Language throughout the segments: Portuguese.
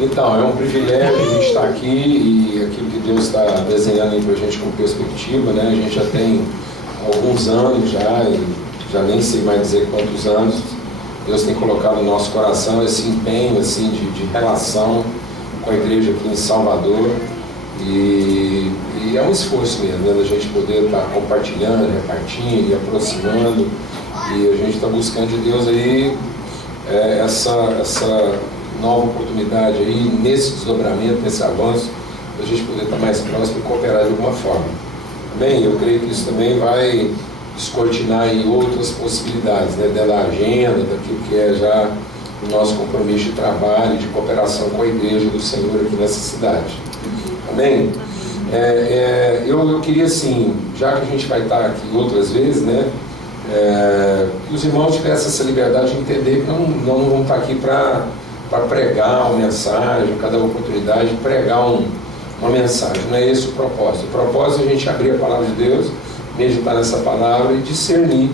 Então, é um privilégio a gente estar aqui e aquilo que Deus está desenhando aí para a gente com perspectiva, né? A gente já tem alguns anos já nem sei mais dizer quantos anos, Deus tem colocado no nosso coração esse empenho assim, de relação com a igreja aqui em Salvador. E é um esforço mesmo, né? A gente poder estar compartilhando, repartindo e aproximando. E a gente está buscando de Deus aí essa nova oportunidade aí, nesse desdobramento, nesse avanço, para a gente poder estar mais próximo e cooperar de alguma forma. Bem, eu creio que isso também vai descortinar aí outras possibilidades, né, da agenda, daquilo que é já o nosso compromisso de trabalho, de cooperação com a igreja do Senhor aqui nessa cidade. Amém? Eu queria assim, já que a gente vai estar aqui outras vezes, né, que os irmãos tivessem essa liberdade de entender que não vamos estar aqui para pregar uma mensagem, cada oportunidade de pregar uma mensagem. Não é esse o propósito. O propósito é a gente abrir a palavra de Deus, meditar nessa palavra e discernir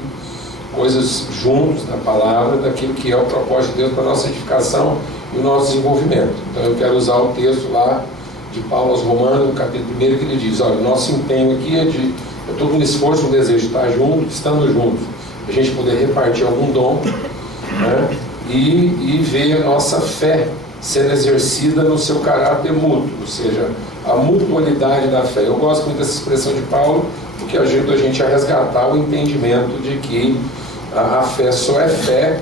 coisas juntos na palavra daquilo que é o propósito de Deus para a nossa edificação e o nosso desenvolvimento. Então eu quero usar o texto lá de Paulo aos Romanos, no capítulo 1, que ele diz: olha, o nosso empenho aqui é de todo um esforço, um desejo de estar junto, estando juntos, a gente poder repartir algum dom, né, e ver a nossa fé sendo exercida no seu caráter mútuo, ou seja, a mutualidade da fé. Eu gosto muito dessa expressão de Paulo, porque ajuda a gente a resgatar o entendimento de que a fé só é fé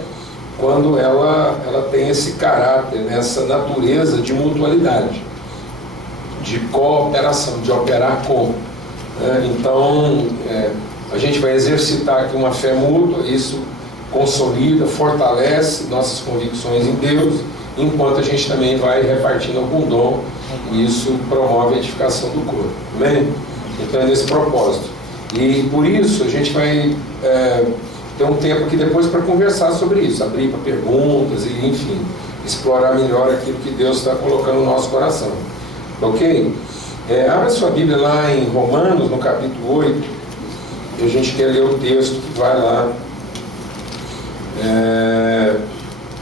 quando ela tem esse caráter, essa natureza de mutualidade, de cooperação, de operar com. Então, a gente vai exercitar aqui uma fé mútua, isso consolida, fortalece nossas convicções em Deus, enquanto a gente também vai repartindo algum dom, e isso promove a edificação do corpo. Amém? Então é nesse propósito. E por isso a gente vai ter um tempo aqui depois para conversar sobre isso, abrir para perguntas e, enfim, explorar melhor aquilo que Deus está colocando no nosso coração. Ok? Abra sua Bíblia lá em Romanos, no capítulo 8, e a gente quer ler o texto que vai lá.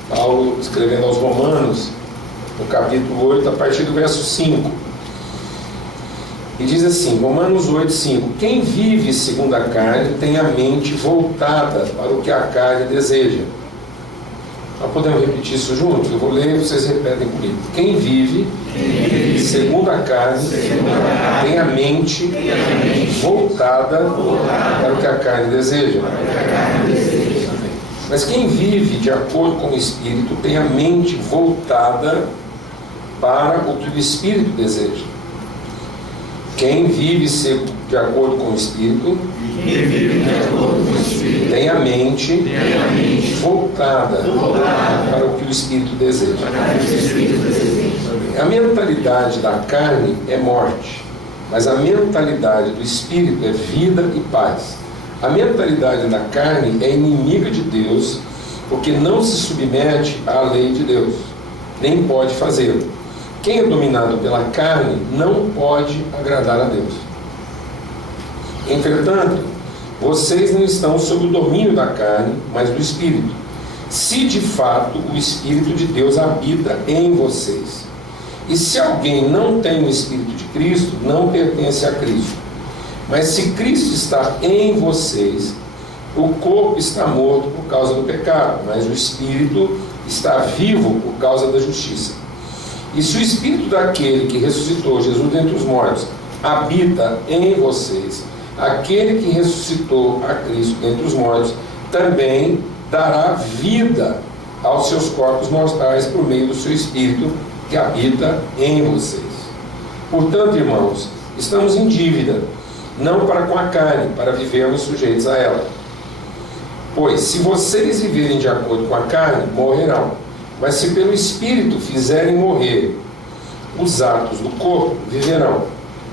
Paulo escrevendo aos Romanos, no capítulo 8, a partir do verso 5. E diz assim, Romanos 8, 5: quem vive segundo a carne tem a mente voltada para o que a carne deseja. Nós podemos repetir isso juntos? Eu vou ler e vocês repetem comigo. Quem vive segundo a carne tem a mente voltada para o que a carne deseja. Mas quem vive de acordo com o Espírito tem a mente voltada para o que o Espírito deseja. Quem vive de acordo com o Espírito tem a mente voltada para o que o Espírito deseja. A mentalidade da carne é morte, mas a mentalidade do Espírito é vida e paz. A mentalidade da carne é inimiga de Deus, porque não se submete à lei de Deus, nem pode fazê-lo. Quem é dominado pela carne não pode agradar a Deus. Entretanto, vocês não estão sob o domínio da carne, mas do Espírito, se de fato o Espírito de Deus habita em vocês. E se alguém não tem o Espírito de Cristo, não pertence a Cristo. Mas se Cristo está em vocês, o corpo está morto por causa do pecado, mas o Espírito está vivo por causa da justiça. E se o Espírito daquele que ressuscitou Jesus dentre os mortos habita em vocês, aquele que ressuscitou a Cristo dentre os mortos também dará vida aos seus corpos mortais por meio do seu Espírito que habita em vocês. Portanto, irmãos, estamos em dívida, não para com a carne, para vivermos sujeitos a ela. Pois, se vocês viverem de acordo com a carne, morrerão. Mas se pelo Espírito fizerem morrer os atos do corpo, viverão.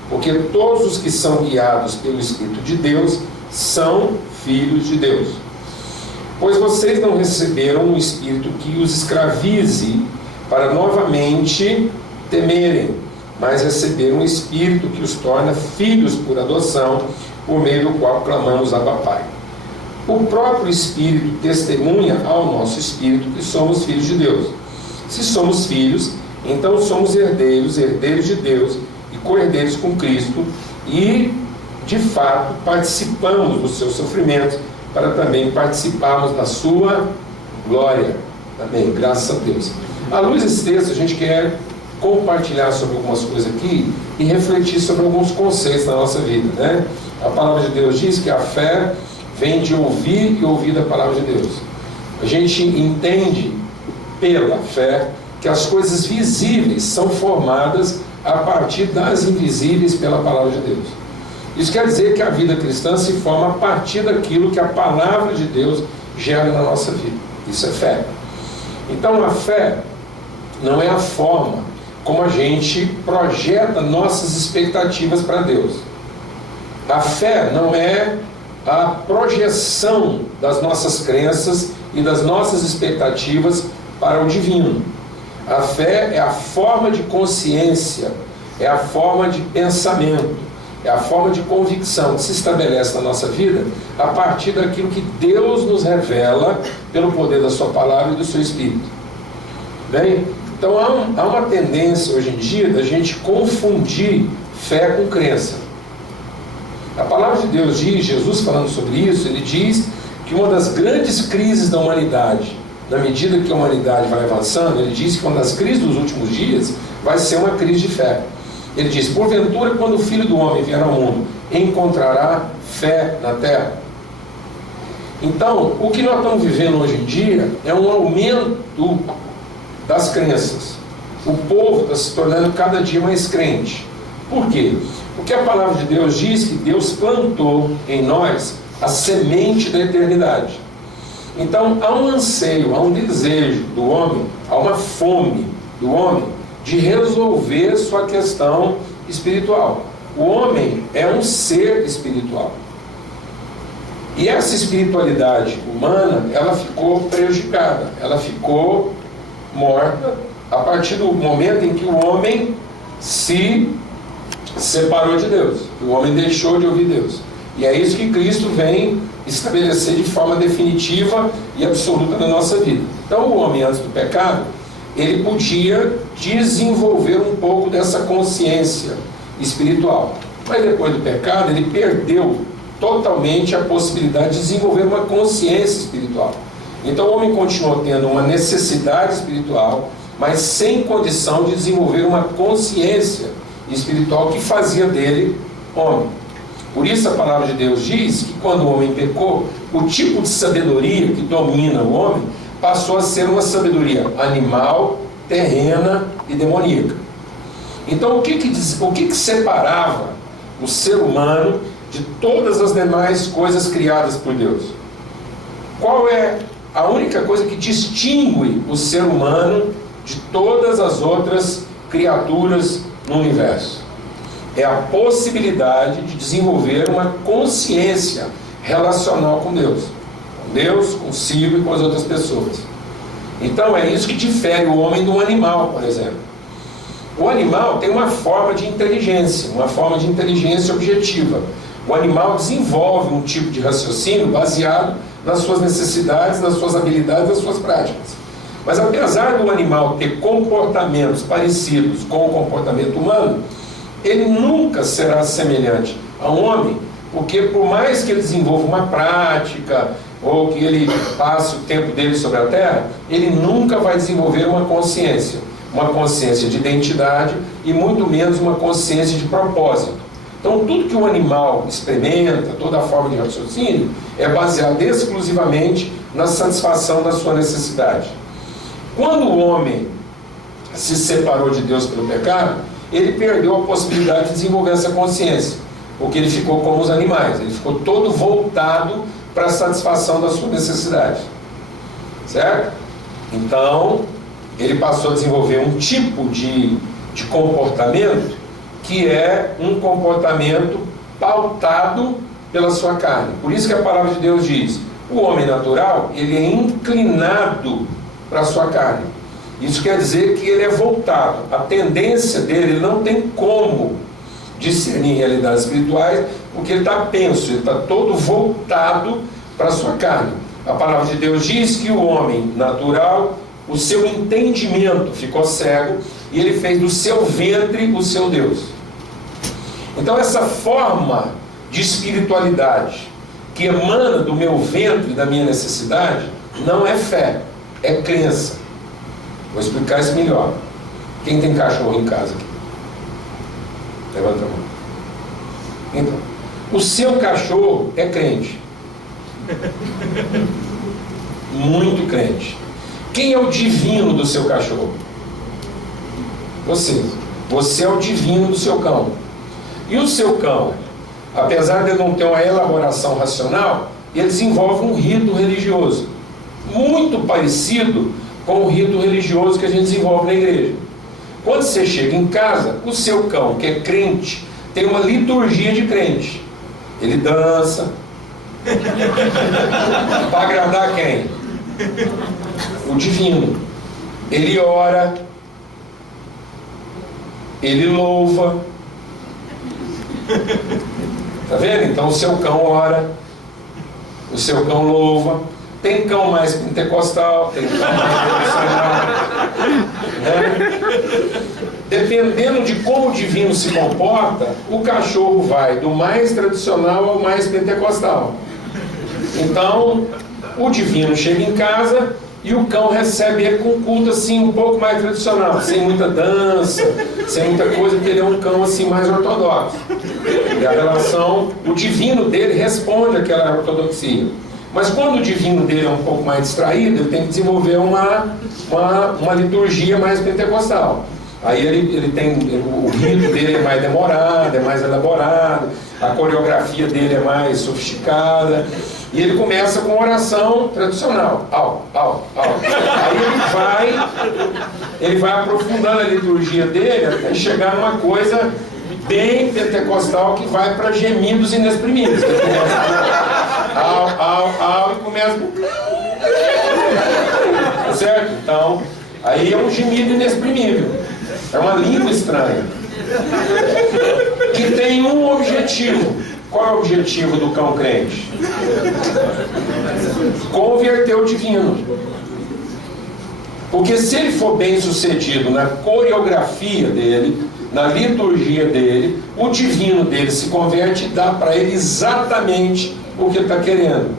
Porque todos os que são guiados pelo Espírito de Deus são filhos de Deus. Pois vocês não receberam um Espírito que os escravize para novamente temerem, mas receberam um Espírito que os torna filhos por adoção, por meio do qual clamamos Abba Pai. O próprio Espírito testemunha ao nosso Espírito que somos filhos de Deus. Se somos filhos, Então somos herdeiros, herdeiros de Deus e co-herdeiros com Cristo, e de fato participamos dos seus sofrimentos para também participarmos da sua glória. Amém, graças a Deus. À luz desse texto, a gente quer compartilhar sobre algumas coisas aqui e refletir sobre alguns conceitos da nossa vida, né? A palavra de Deus diz que a fé vem de ouvir e ouvir da palavra de Deus. A gente entende pela fé que as coisas visíveis são formadas a partir das invisíveis pela palavra de Deus. Isso quer dizer que a vida cristã se forma a partir daquilo que a palavra de Deus gera na nossa vida. Isso é fé. Então a fé não é a forma como a gente projeta nossas expectativas para Deus. A fé não é a projeção das nossas crenças e das nossas expectativas para o divino. A fé é a forma de consciência, é a forma de pensamento, é a forma de convicção que se estabelece na nossa vida a partir daquilo que Deus nos revela pelo poder da sua palavra e do seu Espírito. Bem, então há uma tendência hoje em dia da gente confundir fé com crença. A palavra de Deus diz, Jesus falando sobre isso, ele diz que uma das grandes crises da humanidade, na medida que a humanidade vai avançando, ele diz que uma das crises dos últimos dias vai ser uma crise de fé. Ele diz: porventura, quando o Filho do Homem vier ao mundo, encontrará fé na terra? Então, o que nós estamos vivendo hoje em dia é um aumento das crenças. O povo está se tornando cada dia mais crente. Por quê? Porque a palavra de Deus diz que Deus plantou em nós a semente da eternidade. Então há um anseio, há um desejo do homem, há uma fome do homem de resolver sua questão espiritual. O homem é um ser espiritual. E essa espiritualidade humana, ela ficou prejudicada, ela ficou morta a partir do momento em que o homem se separou de Deus. O homem deixou de ouvir Deus. E é isso que Cristo vem estabelecer de forma definitiva e absoluta na nossa vida. Então o homem, antes do pecado, ele podia desenvolver um pouco dessa consciência espiritual. Mas depois do pecado, ele perdeu totalmente a possibilidade de desenvolver uma consciência espiritual. Então o homem continuou tendo uma necessidade espiritual, mas sem condição de desenvolver uma consciência espiritual que fazia dele homem. Por isso a palavra de Deus diz que quando o homem pecou, o tipo de sabedoria que domina o homem passou a ser uma sabedoria animal, terrena e demoníaca. Então o que separava o ser humano de todas as demais coisas criadas por Deus? Qual é a única coisa que distingue o ser humano de todas as outras criaturas no universo? É a possibilidade de desenvolver uma consciência relacional com Deus, consigo e com as outras pessoas. Então é isso que difere o homem do animal, por exemplo. O animal tem uma forma de inteligência objetiva. O animal desenvolve um tipo de raciocínio baseado nas suas necessidades, nas suas habilidades, nas suas práticas. Mas apesar do animal ter comportamentos parecidos com o comportamento humano, ele nunca será semelhante a um homem, porque por mais que ele desenvolva uma prática, ou que ele passe o tempo dele sobre a terra, ele nunca vai desenvolver uma consciência de identidade e muito menos uma consciência de propósito. Então tudo que o animal experimenta, toda a forma de raciocínio, é baseado exclusivamente na satisfação da sua necessidade. Quando o homem se separou de Deus pelo pecado, ele perdeu a possibilidade de desenvolver essa consciência, porque ele ficou como os animais, ele ficou todo voltado para a satisfação da sua necessidade, certo? Então ele passou a desenvolver um tipo de comportamento que é um comportamento pautado pela sua carne. Por isso que a palavra de Deus diz: o homem natural, ele é inclinado para a sua carne. Isso quer dizer que ele é voltado. A tendência dele, ele não tem como discernir realidades espirituais, porque ele está penso, ele está todo voltado para a sua carne. A palavra de Deus diz que o homem natural, o seu entendimento ficou cego, e Ele fez do seu ventre o seu Deus. Então essa forma de espiritualidade que emana do meu ventre, da minha necessidade, não é fé, é crença. Vou explicar isso melhor. Quem tem cachorro em casa aqui? Levanta a mão. Então, o seu cachorro é crente. Muito crente. Quem é o divino do seu cachorro? Você. Você é o divino do seu cão. E o seu cão, apesar de não ter uma elaboração racional, ele desenvolve um rito religioso, muito parecido com o rito religioso que a gente desenvolve na igreja. Quando você chega em casa, o seu cão, que é crente, tem uma liturgia de crente. Ele dança. Para agradar quem? O divino. Ele ora. Ele louva. Tá vendo? Então o seu cão ora. O seu cão louva. Tem cão mais pentecostal, tem cão mais tradicional, né? Dependendo de como o divino se comporta, o cachorro vai do mais tradicional ao mais pentecostal. Então, o divino chega em casa e o cão recebe ele com um culto assim um pouco mais tradicional, sem muita dança, sem muita coisa, porque ele é um cão assim mais ortodoxo. E a relação, o divino dele responde àquela ortodoxia. Mas quando o divino dele é um pouco mais distraído, ele tem que desenvolver uma liturgia mais pentecostal. Aí ele tem, o rito dele é mais demorado, é mais elaborado, a coreografia dele é mais sofisticada, e ele começa com oração tradicional. Aí ele vai aprofundando a liturgia dele até chegar numa coisa bem pentecostal que vai para gemidos inexprimidos. Ele começa e começa. Certo? Então, aí é um gemido inexprimível. É uma língua estranha. Que tem um objetivo. Qual é o objetivo do cão crente? Converter o divino. Porque se ele for bem sucedido na coreografia dele, na liturgia dele, o divino dele se converte e dá para ele exatamente o que ele está querendo.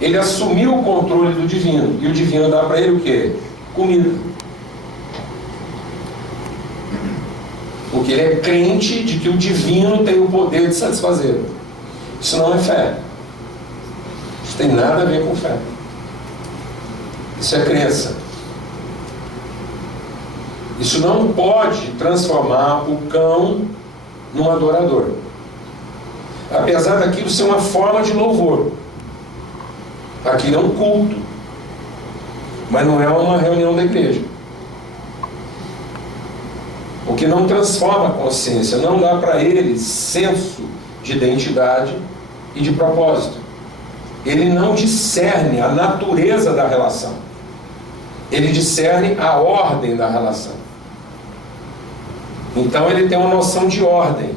Ele assumiu o controle do divino. E o divino dá para ele o quê? Comida. Porque ele é crente de que o divino tem o poder de satisfazer. Isso não é fé. Isso tem nada a ver com fé. Isso é crença. Isso não pode transformar o cão num adorador. Apesar daquilo ser uma forma de louvor. Aquilo é um culto. Mas não é uma reunião da igreja. O que não transforma a consciência, não dá para ele senso de identidade e de propósito. Ele não discerne a natureza da relação. Ele discerne a ordem da relação. Então ele tem uma noção de ordem.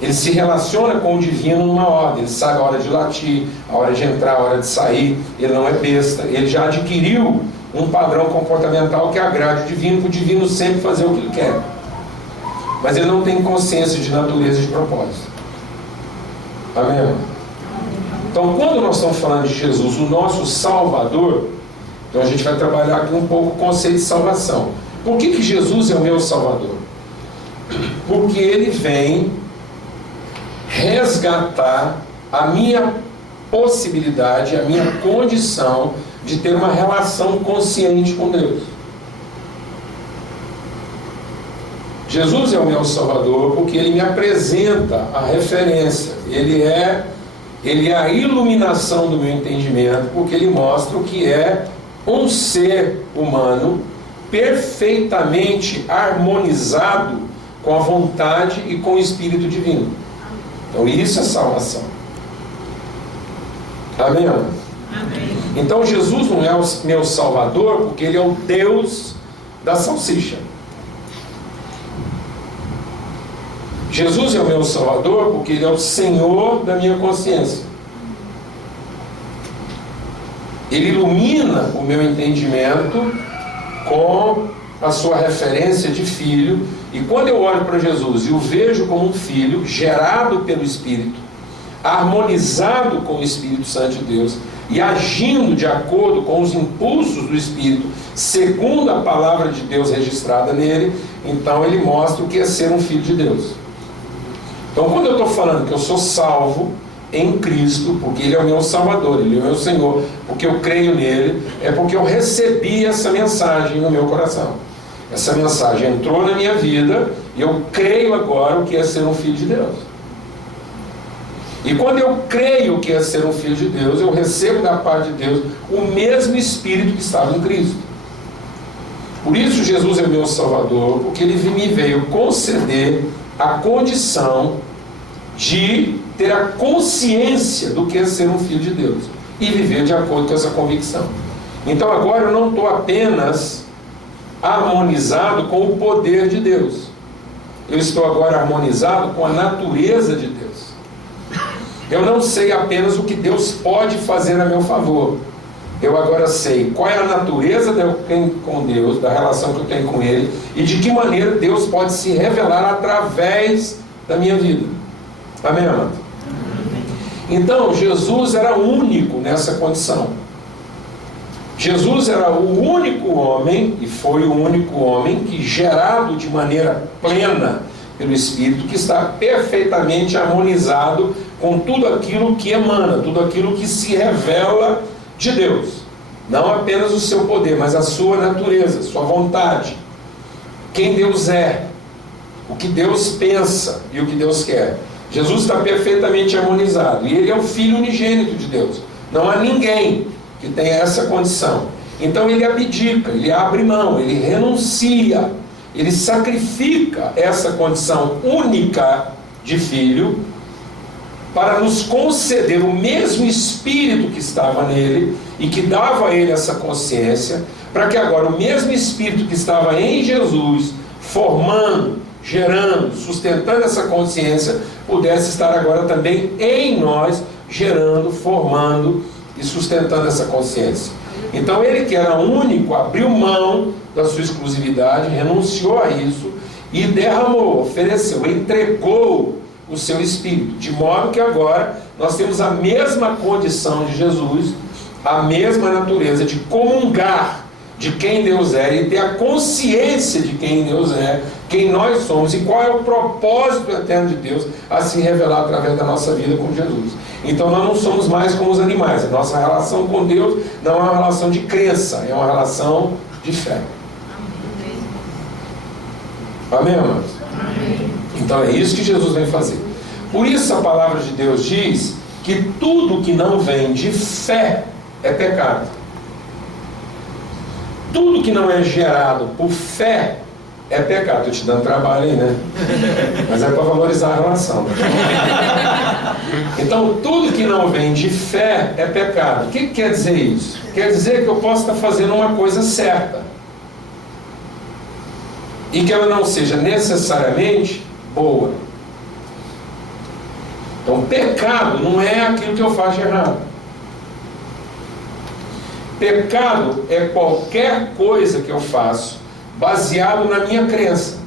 Ele se relaciona com o divino numa ordem. Ele sabe a hora de latir, a hora de entrar, a hora de sair. Ele não é besta. Ele já adquiriu um padrão comportamental que agrade o divino, para o divino sempre fazer o que ele quer. Mas ele não tem consciência de natureza e de propósito. Amém? Então, quando nós estamos falando de Jesus, o nosso Salvador, então a gente vai trabalhar aqui um pouco o conceito de salvação. Por que Jesus é o meu Salvador? Porque ele vem resgatar a minha possibilidade, a minha condição de ter uma relação consciente com Deus. Jesus é o meu Salvador porque ele me apresenta a referência. Ele é a iluminação do meu entendimento, porque ele mostra o que é um ser humano perfeitamente harmonizado com a vontade e com o Espírito Divino. Então isso é salvação. Amém? Amém. Então Jesus não é o meu Salvador porque ele é o Deus da salsicha. Jesus é o meu Salvador porque ele é o Senhor da minha consciência. Ele ilumina o meu entendimento com a sua referência de filho, e quando eu olho para Jesus e o vejo como um filho, gerado pelo Espírito, harmonizado com o Espírito Santo de Deus, e agindo de acordo com os impulsos do Espírito, segundo a palavra de Deus registrada nele, então ele mostra o que é ser um filho de Deus. Então, quando eu estou falando que eu sou salvo em Cristo, porque Ele é o meu Salvador, Ele é o meu Senhor, porque eu creio nele, é porque eu recebi essa mensagem no meu coração. Essa mensagem entrou na minha vida e eu creio agora o que é ser um filho de Deus. E quando eu creio que é ser um filho de Deus, eu recebo da parte de Deus o mesmo Espírito que estava em Cristo. Por isso Jesus é meu Salvador, porque Ele me veio conceder a condição de ter a consciência do que é ser um filho de Deus e viver de acordo com essa convicção. Então agora eu não estou apenas harmonizado com o poder de Deus, eu estou agora harmonizado com a natureza de Deus. Eu não sei apenas o que Deus pode fazer a meu favor, eu agora sei qual é a natureza que eu tenho com Deus, da relação que eu tenho com Ele, e de que maneira Deus pode se revelar através da minha vida. Amém, amado? Então, Jesus era único nessa condição. Jesus era o único homem, e foi o único homem, que gerado de maneira plena pelo Espírito, que está perfeitamente harmonizado com tudo aquilo que emana, tudo aquilo que se revela de Deus. Não apenas o seu poder, mas a sua natureza, sua vontade, quem Deus é, o que Deus pensa e o que Deus quer. Jesus está perfeitamente harmonizado, e Ele é o Filho unigênito de Deus. Não há ninguém que tenha essa condição. Então Ele abdica, Ele abre mão, Ele renuncia, Ele sacrifica essa condição única de Filho para nos conceder o mesmo Espírito que estava nele e que dava a ele essa consciência, para que agora o mesmo Espírito que estava em Jesus, formando, gerando, sustentando essa consciência, pudesse estar agora também em nós, gerando, formando e sustentando essa consciência. Então Ele, que era único, abriu mão da sua exclusividade, renunciou a isso e derramou, ofereceu, entregou o seu Espírito, de modo que agora nós temos a mesma condição de Jesus, a mesma natureza de comungar de quem Deus é e ter a consciência de quem Deus é, quem nós somos e qual é o propósito eterno de Deus a se revelar através da nossa vida com Jesus. Então nós não somos mais como os animais. A nossa relação com Deus não é uma relação de crença, é uma relação de fé. Amém, amados? Amém. Então é isso que Jesus vem fazer. Por isso a palavra de Deus diz que tudo que não vem de fé é pecado. Tudo que não é gerado por fé é pecado. Estou te dando trabalho aí, né? Mas é para valorizar a relação. Então, tudo que não vem de fé é pecado. O que quer dizer isso? Quer dizer que eu posso estar fazendo uma coisa certa e que ela não seja necessariamente boa. Então, pecado não é aquilo que eu faço errado. Pecado é qualquer coisa que eu faço baseado na minha crença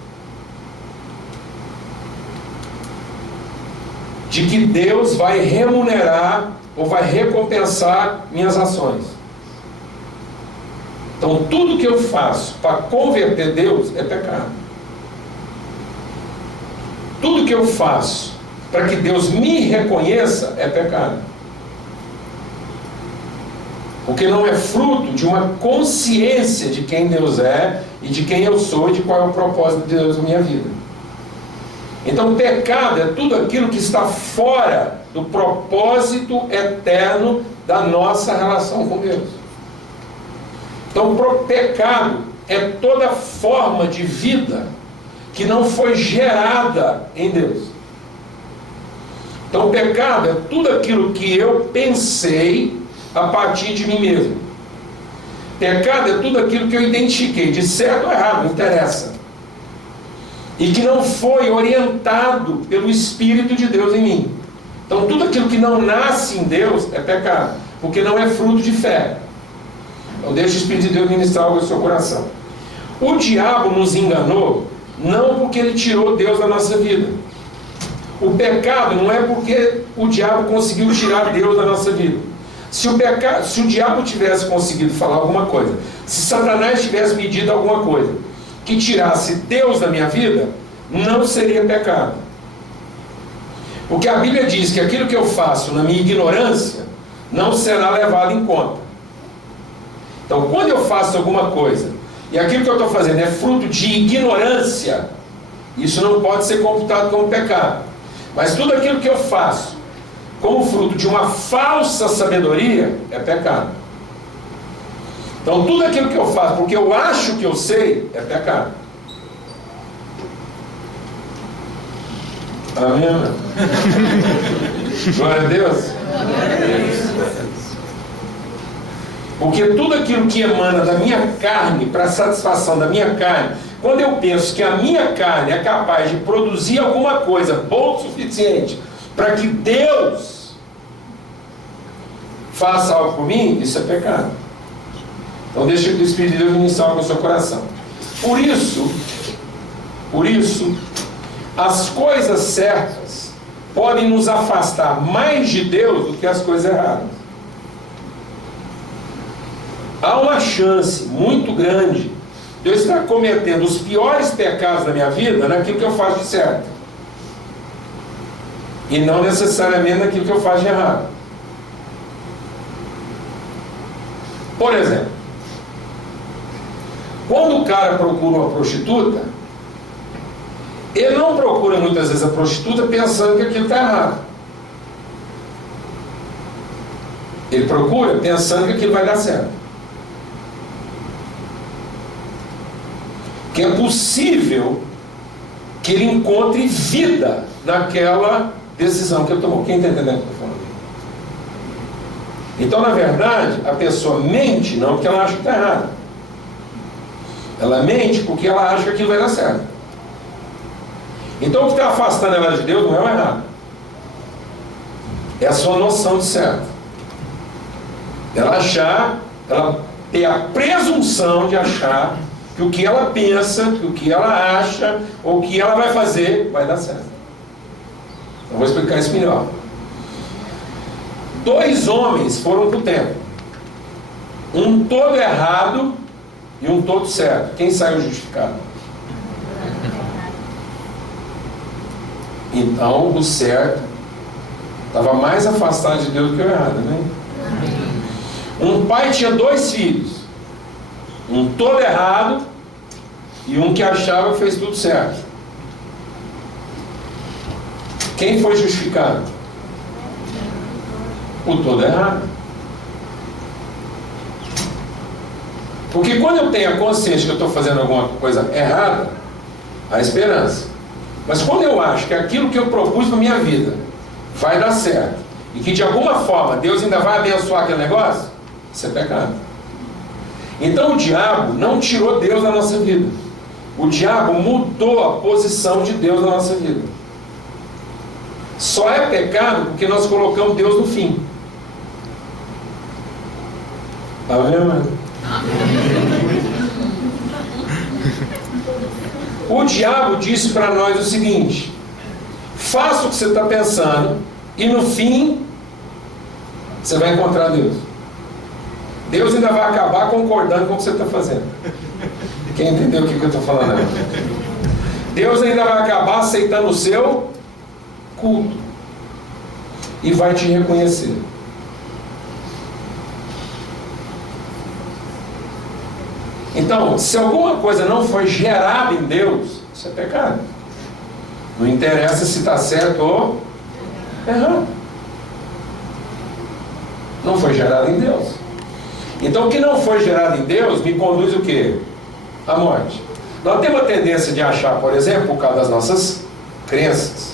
de que Deus vai remunerar ou vai recompensar minhas ações. Então tudo que eu faço para converter Deus é pecado. Tudo que eu faço para que Deus me reconheça é pecado. Porque não é fruto de uma consciência de quem Deus é e de quem eu sou e de qual é o propósito de Deus na minha vida. Então pecado é tudo aquilo que está fora do propósito eterno da nossa relação com Deus. Então pecado é toda forma de vida que não foi gerada em Deus. Então pecado é tudo aquilo que eu pensei a partir de mim mesmo. Pecado é tudo aquilo que eu identifiquei, de certo ou errado, não interessa, e que não foi orientado pelo Espírito de Deus em mim. Então tudo aquilo que não nasce em Deus é pecado, porque não é fruto de fé. Então deixa o Espírito de Deus ministrar algo no seu coração. O diabo nos enganou não porque ele tirou Deus da nossa vida. O pecado não é porque o diabo conseguiu tirar Deus da nossa vida. Se o diabo tivesse conseguido falar alguma coisa, se Satanás tivesse pedido alguma coisa que tirasse Deus da minha vida, não seria pecado. Porque a Bíblia diz que aquilo que eu faço na minha ignorância não será levado em conta. Então, quando eu faço alguma coisa e aquilo que eu estou fazendo é fruto de ignorância, isso não pode ser computado como pecado. Mas tudo aquilo que eu faço como fruto de uma falsa sabedoria é pecado. Então, tudo aquilo que eu faço porque eu acho que eu sei é pecado. Amém? Glória a Deus. Porque tudo aquilo que emana da minha carne, para a satisfação da minha carne, quando eu penso que a minha carne é capaz de produzir alguma coisa boa o suficiente para que Deus faça algo por mim, isso é pecado. Então deixa que o Espírito de Deus ministrar com o seu coração. Por isso, as coisas certas podem nos afastar mais de Deus do que as coisas erradas. Há uma chance muito grande de eu estar cometendo os piores pecados da minha vida naquilo que eu faço de certo, e não necessariamente naquilo que eu faço de errado. Por exemplo, quando o cara procura uma prostituta, ele não procura muitas vezes a prostituta pensando que aquilo está errado. Ele procura pensando que aquilo vai dar certo. Que é possível que ele encontre vida naquela decisão que ele tomou. Quem está entendendo o que eu estou falando? Então, na verdade, a pessoa mente não porque ela acha que está errado. Ela mente porque ela acha que aquilo vai dar certo. Então, o que está afastando ela de Deus não é o errado. É a sua noção de certo. Ela tem a presunção de achar que o que ela pensa, que o que ela acha, ou o que ela vai fazer, vai dar certo. Eu vou explicar isso melhor. 2 homens foram para o templo. Um todo errado e um todo certo. Quem saiu justificado? Então, o certo estava mais afastado de Deus do que o errado, né? Um pai tinha 2 filhos. Um todo errado e um que achava que fez tudo certo. Quem foi justificado? O todo errado. Porque quando eu tenho a consciência que eu estou fazendo alguma coisa errada, há esperança. Mas quando eu acho que aquilo que eu propus na minha vida vai dar certo, e que de alguma forma Deus ainda vai abençoar aquele negócio, isso é pecado. Então o diabo não tirou Deus da nossa vida. O diabo mudou a posição de Deus na nossa vida. Só é pecado porque nós colocamos Deus no fim. Está vendo? O diabo disse para nós o seguinte: faça o que você está pensando e no fim você vai encontrar Deus. Deus ainda vai acabar concordando com o que você está fazendo. Quem entendeu o que eu estou falando aí? Deus ainda vai acabar aceitando o seu culto e vai te reconhecer. Então, se alguma coisa não foi gerada em Deus, isso é pecado. Não interessa se está certo ou errado. Não foi gerado em Deus. Então, o que não foi gerado em Deus me conduz o quê? À morte. Nós temos a tendência de achar, por exemplo, por causa das nossas crenças.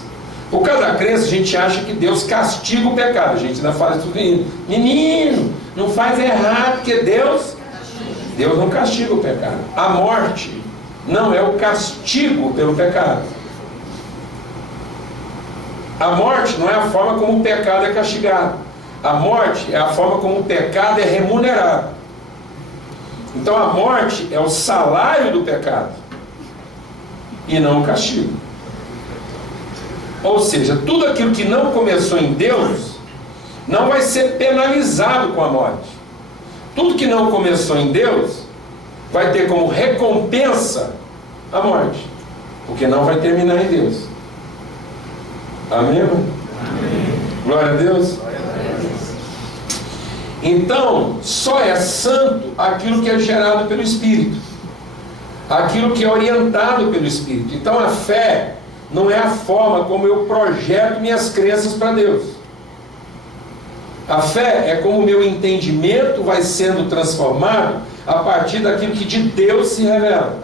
Por causa da crença, a gente acha que Deus castiga o pecado. A gente ainda fala isso tudo. Menino, não faz errado, porque Deus não castiga o pecado. A morte não é o castigo pelo pecado. A morte não é a forma como o pecado é castigado. A morte é a forma como o pecado é remunerado. Então a morte é o salário do pecado e não o castigo. Ou seja, tudo aquilo que não começou em Deus não vai ser penalizado com a morte. Tudo que não começou em Deus vai ter como recompensa a morte, porque não vai terminar em Deus. Amém? Amém. Glória a Deus. Então, só é santo aquilo que é gerado pelo Espírito, aquilo que é orientado pelo Espírito. Então a fé não é a forma como eu projeto minhas crenças para Deus. A fé é como o meu entendimento vai sendo transformado a partir daquilo que de Deus se revela.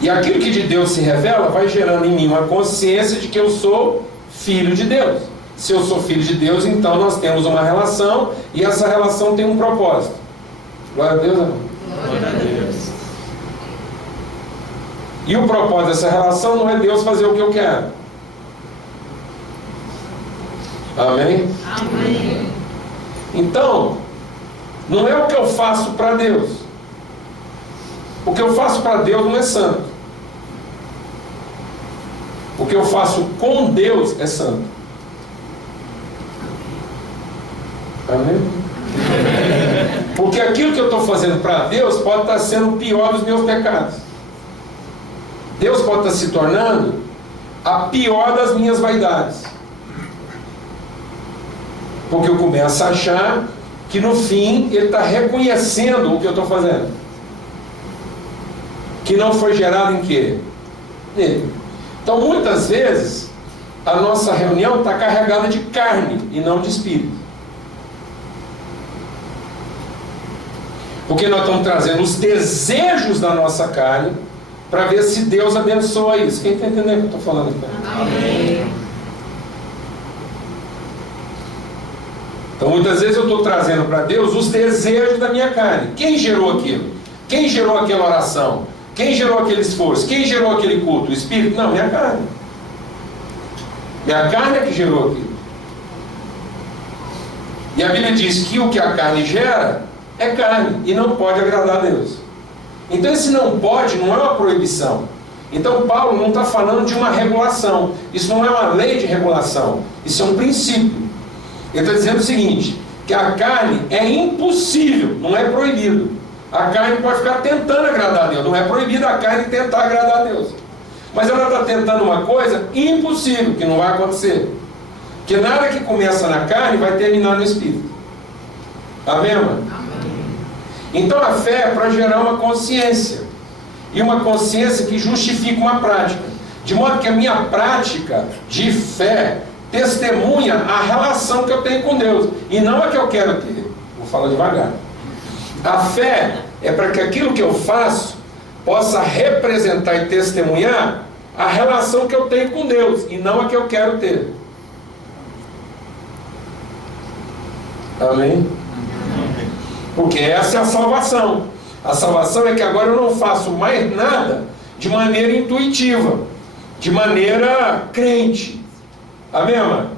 E aquilo que de Deus se revela vai gerando em mim uma consciência de que eu sou filho de Deus. Se eu sou filho de Deus, então nós temos uma relação, e essa relação tem um propósito. Glória a Deus, amor. Glória a Deus. E o propósito dessa relação não é Deus fazer o que eu quero. Amém? Amém. Então, não é o que eu faço para Deus. O que eu faço para Deus não é santo. O que eu faço com Deus é santo. Amém? Porque aquilo que eu estou fazendo para Deus pode estar sendo o pior dos meus pecados. Deus pode estar se tornando a pior das minhas vaidades. Porque eu começo a achar que no fim Ele está reconhecendo o que eu estou fazendo. Que não foi gerado em quê? Nele. Então muitas vezes a nossa reunião está carregada de carne e não de espírito. Porque nós estamos trazendo os desejos da nossa carne para ver se Deus abençoa isso. Quem está entendendo o que eu estou falando aqui? Amém. Então muitas vezes eu estou trazendo para Deus os desejos da minha carne. Quem gerou aquilo? Quem gerou aquela oração? Quem gerou aquele esforço? Quem gerou aquele culto? O Espírito? Não, minha carne. Minha carne é que gerou aquilo. E a Bíblia diz que o que a carne gera é carne e não pode agradar a Deus. Então esse não pode não é uma proibição. Então Paulo não está falando de uma regulação. Isso não é uma lei de regulação. Isso é um princípio. Ele está dizendo o seguinte, que a carne é impossível, não é proibido. A carne pode ficar tentando agradar a Deus. Não é proibido a carne tentar agradar a Deus. Mas ela está tentando uma coisa impossível, que não vai acontecer. Que nada que começa na carne vai terminar no Espírito. Amém, mano? Então a fé é para gerar uma consciência. E uma consciência que justifica uma prática. De modo que a minha prática de fé testemunha a relação que eu tenho com Deus. E não a que eu quero ter. Vou falar devagar. A fé é para que aquilo que eu faço possa representar e testemunhar a relação que eu tenho com Deus. E não a que eu quero ter. Amém? Porque essa é a salvação. A salvação é que agora eu não faço mais nada de maneira intuitiva, de maneira crente. Amém, mano?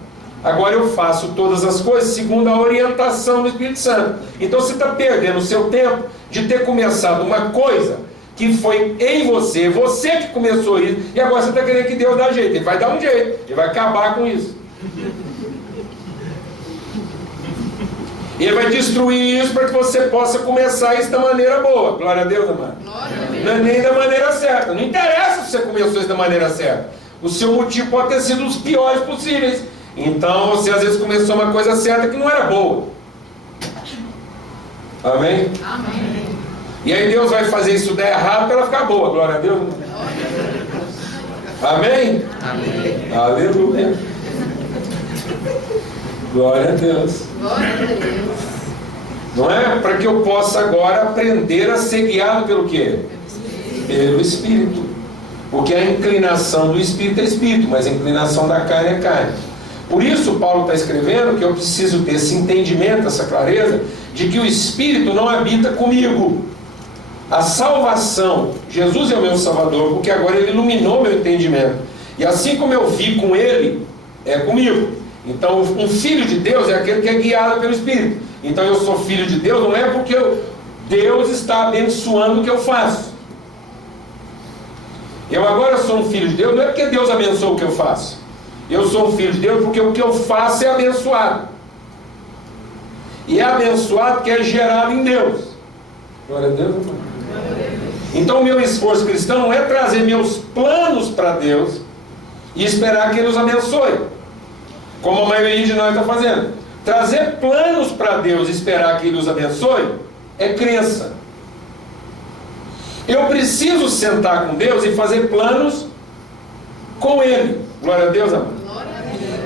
Agora eu faço todas as coisas segundo a orientação do Espírito Santo. Então você está perdendo o seu tempo de ter começado uma coisa que foi em você, você que começou isso, e agora você está querendo que Deus dê jeito. Ele vai dar um jeito, ele vai acabar com isso. Ele vai destruir isso para que você possa começar isso da maneira boa. Glória a Deus, amado. Não é nem da maneira certa. Não interessa se você começou isso da maneira certa. O seu motivo pode ter sido os piores possíveis. Então você às vezes começou uma coisa certa que não era boa. Amém? Amém. E aí Deus vai fazer isso dar errado para ela ficar boa. Glória a Deus. Amém? Amém. Aleluia. Glória a Deus. Glória a Deus. Não é? Para que eu possa agora aprender a ser guiado pelo quê? Pelo Espírito. Porque a inclinação do Espírito é Espírito, mas a inclinação da carne é carne. Por isso Paulo está escrevendo que eu preciso ter esse entendimento, essa clareza, de que o Espírito não habita comigo. A salvação, Jesus é o meu Salvador, porque agora Ele iluminou meu entendimento. E assim como eu vi com Ele, é comigo. Então um filho de Deus é aquele que é guiado pelo Espírito. então eu sou filho de Deus, não é porque Deus está abençoando o que eu faço. Eu agora sou um filho de Deus, não é porque Deus abençoa o que eu faço. Eu sou um filho de Deus porque o que eu faço é abençoado. E é abençoado porque é gerado em Deus. Glória a Deus. Então o meu esforço cristão não é trazer meus planos para Deus e esperar que Ele os abençoe, como a maioria de nós está fazendo. Trazer planos para Deus e esperar que Ele os abençoe é crença. Eu preciso sentar com Deus e fazer planos com Ele. Glória a Deus, amado.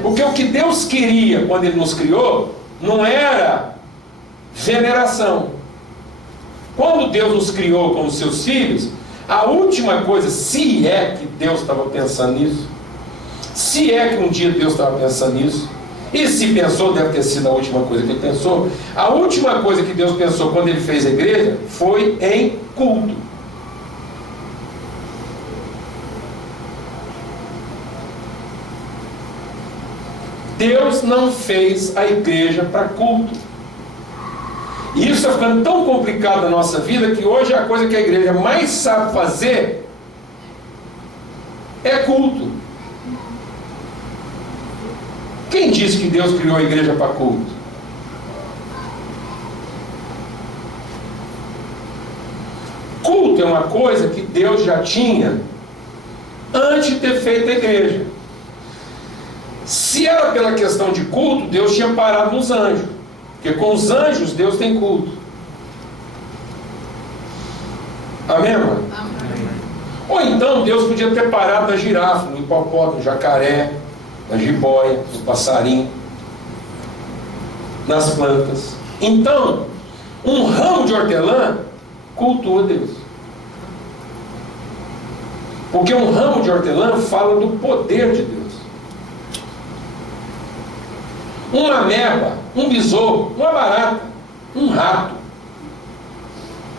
Porque o que Deus queria quando Ele nos criou não era veneração. Quando Deus nos criou como seus filhos, a última coisa, se é que Deus estava pensando nisso, se é que um dia Deus estava pensando nisso, e se pensou, deve ter sido a última coisa que Ele pensou, a última coisa que Deus pensou quando Ele fez a igreja foi em culto. Deus não fez a igreja para culto. E isso está ficando tão complicado na nossa vida que hoje a coisa que a igreja mais sabe fazer é culto. Quem disse que Deus criou a igreja para culto? Culto é uma coisa que Deus já tinha antes de ter feito a igreja. Se era pela questão de culto, Deus tinha parado nos anjos, porque com os anjos Deus tem culto. Amém, irmão? Amém. Ou então Deus podia ter parado na girafa, no hipopótamo, no jacaré, na jiboia, no passarinho, nas plantas. Então, um ramo de hortelã cultua Deus, porque um ramo de hortelã fala do poder de Deus. Uma ameba, um besouro, uma barata, um rato,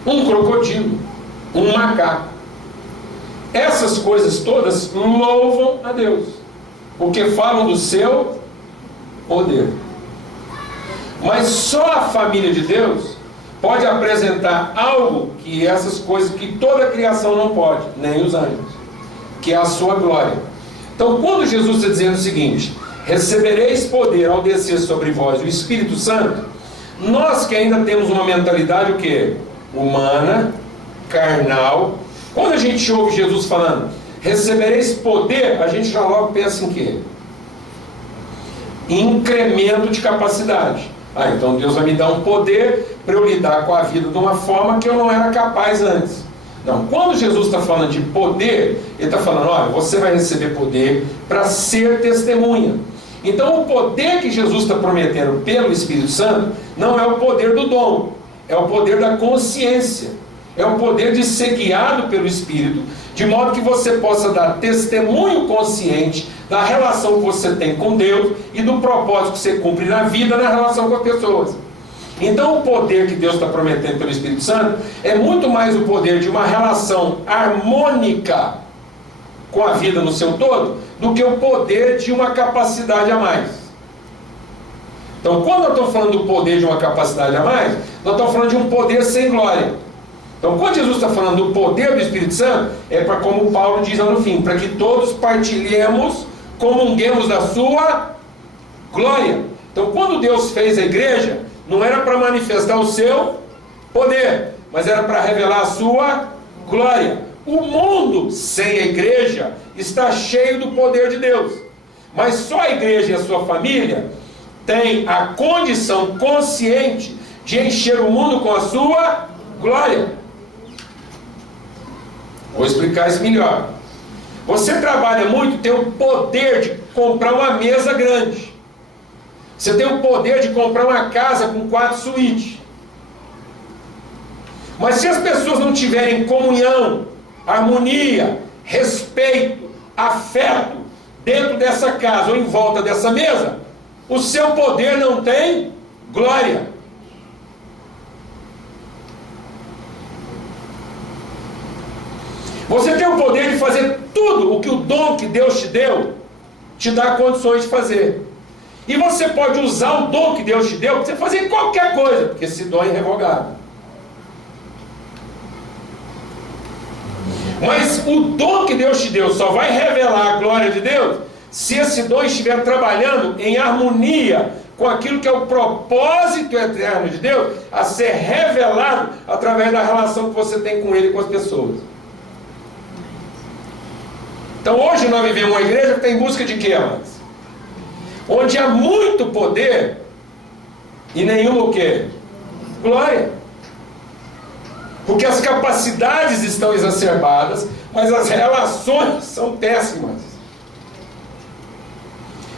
um crocodilo, um macaco. Essas coisas todas louvam a Deus, porque falam do seu poder. Mas só a família de Deus pode apresentar algo que essas coisas, que toda a criação não pode, nem os anjos, que é a sua glória. Então, quando Jesus está dizendo o seguinte: recebereis poder ao descer sobre vós o Espírito Santo, nós que ainda temos uma mentalidade o quê? Humana, carnal. Quando a gente ouve Jesus falando recebereis poder, a gente já logo pensa em quê? Incremento de capacidade. Então Deus vai me dar um poder para eu lidar com a vida de uma forma que eu não era capaz antes. Não, quando Jesus está falando de poder, Ele está falando: olha, você vai receber poder para ser testemunha. Então o poder que Jesus está prometendo pelo Espírito Santo não é o poder do dom, é o poder da consciência, é o poder de ser guiado pelo Espírito, de modo que você possa dar testemunho consciente da relação que você tem com Deus e do propósito que você cumpre na vida, na relação com as pessoas. Então o poder que Deus está prometendo pelo Espírito Santo é muito mais o poder de uma relação harmônica com a vida no seu todo, do que o poder de uma capacidade a mais. Então, quando eu estou falando do poder de uma capacidade a mais, nós estamos falando de um poder sem glória. Então, quando Jesus está falando do poder do Espírito Santo, é para, como Paulo diz lá no fim, para que todos partilhemos, comunguemos da sua glória. Então, quando Deus fez a igreja, não era para manifestar o seu poder, mas era para revelar a sua glória. O mundo sem a igreja está cheio do poder de Deus, mas só a igreja e a sua família têm a condição consciente de encher o mundo com a sua glória. Vou explicar isso melhor. Você trabalha muito, tem o poder de comprar uma mesa grande, você tem o poder de comprar uma casa com 4 suítes, mas se as pessoas não tiverem comunhão, harmonia, respeito, afeto dentro dessa casa ou em volta dessa mesa, o seu poder não tem glória. Você tem o poder de fazer tudo o que o dom que Deus te deu te dá condições de fazer. E você pode usar o dom que Deus te deu para você fazer qualquer coisa, porque esse dom é irrevogável. Mas o dom que Deus te deu só vai revelar a glória de Deus se esse dom estiver trabalhando em harmonia com aquilo que é o propósito eterno de Deus a ser revelado através da relação que você tem com Ele e com as pessoas. Então hoje nós vivemos uma igreja que está em busca de quê, amados? Onde há muito poder e nenhuma o quê? Glória. Porque as capacidades estão exacerbadas, mas as relações são péssimas.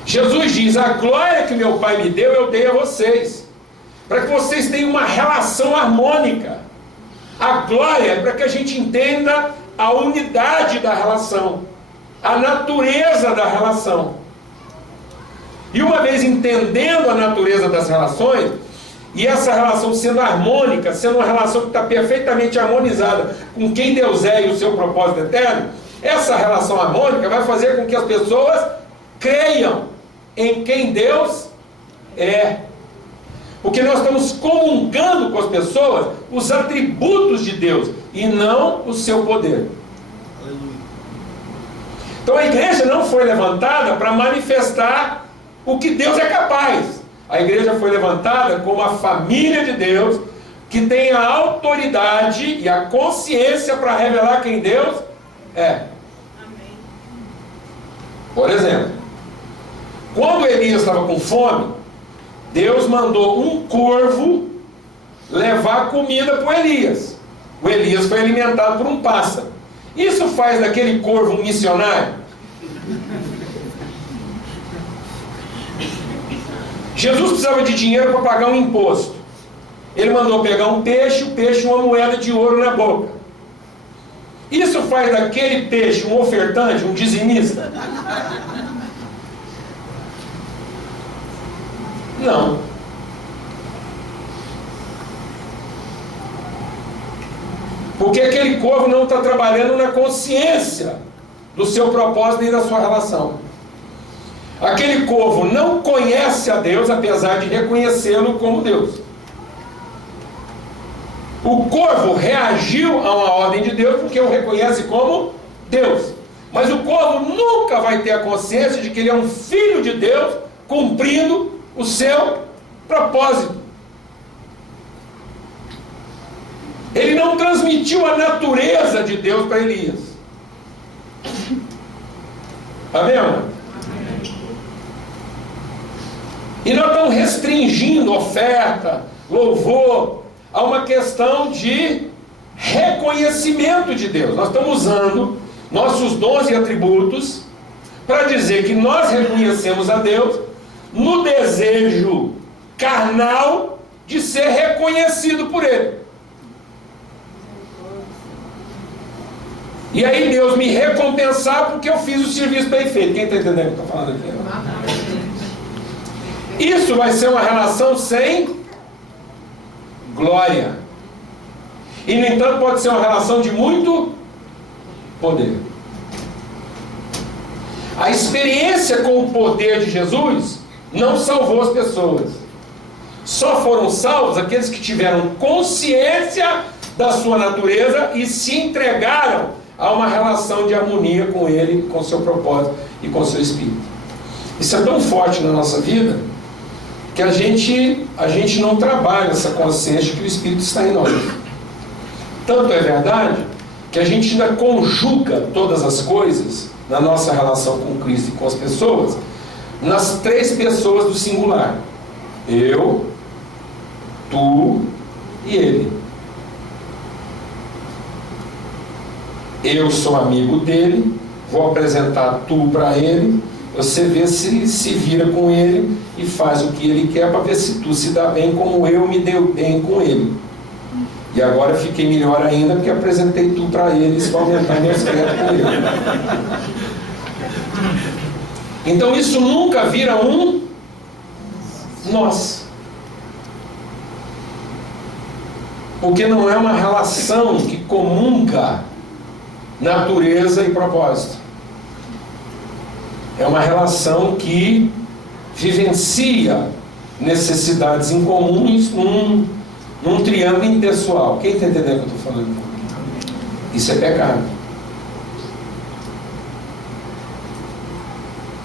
Jesus diz: a glória que meu Pai me deu, eu dei a vocês, para que vocês tenham uma relação harmônica. A glória é para que a gente entenda a unidade da relação, a natureza da relação. E uma vez entendendo a natureza das relações, e essa relação sendo harmônica, sendo uma relação que está perfeitamente harmonizada com quem Deus é e o seu propósito eterno, essa relação harmônica vai fazer com que as pessoas creiam em quem Deus é. Porque nós estamos comungando com as pessoas os atributos de Deus e não o seu poder. Então a igreja não foi levantada para manifestar o que Deus é capaz. A igreja foi levantada como a família de Deus, que tem a autoridade e a consciência para revelar quem Deus é. Por exemplo, quando Elias estava com fome, Deus mandou um corvo levar comida para o Elias. O Elias foi alimentado por um pássaro. Isso faz daquele corvo um missionário? Jesus precisava de dinheiro para pagar um imposto. Ele mandou pegar um peixe, o peixe uma moeda de ouro na boca. Isso faz daquele peixe um ofertante, um dizimista? Não. Porque aquele corvo não está trabalhando na consciência do seu propósito nem da sua relação. Aquele corvo não conhece a Deus, apesar de reconhecê-lo como Deus. O corvo reagiu a uma ordem de Deus porque o reconhece como Deus. Mas o corvo nunca vai ter a consciência de que ele é um filho de Deus, cumprindo o seu propósito. Ele não transmitiu a natureza de Deus para Elias. Amém, amor? E nós estamos restringindo oferta, louvor, a uma questão de reconhecimento de Deus. Nós estamos usando nossos dons e atributos para dizer que nós reconhecemos a Deus no desejo carnal de ser reconhecido por Ele. E aí Deus me recompensar porque eu fiz o serviço bem feito. Quem está entendendo o que eu estou falando aqui? Isso vai ser uma relação sem glória. E, no entanto, pode ser uma relação de muito poder. A experiência com o poder de Jesus não salvou as pessoas. Só foram salvos aqueles que tiveram consciência da sua natureza e se entregaram a uma relação de harmonia com Ele, com o seu propósito e com o seu Espírito. Isso é tão forte na nossa vida que a gente não trabalha essa consciência de que o Espírito está em nós. Tanto é verdade que a gente ainda conjuga todas as coisas na nossa relação com Cristo e com as pessoas nas três pessoas do singular: eu, tu e ele. Eu sou amigo dele, vou apresentar tu para ele, você vê se ele se vira com ele e faz o que ele quer para ver se tu se dá bem como eu me dei bem com ele. E agora fiquei melhor ainda porque apresentei tu para ele, isso vai aumentar meus créditos com ele. Então isso nunca vira um nós. Porque não é uma relação que comunga natureza e propósito. É uma relação que vivencia necessidades incomuns num triângulo impessoal. Quem está entendendo o que eu estou falando? Isso é pecado.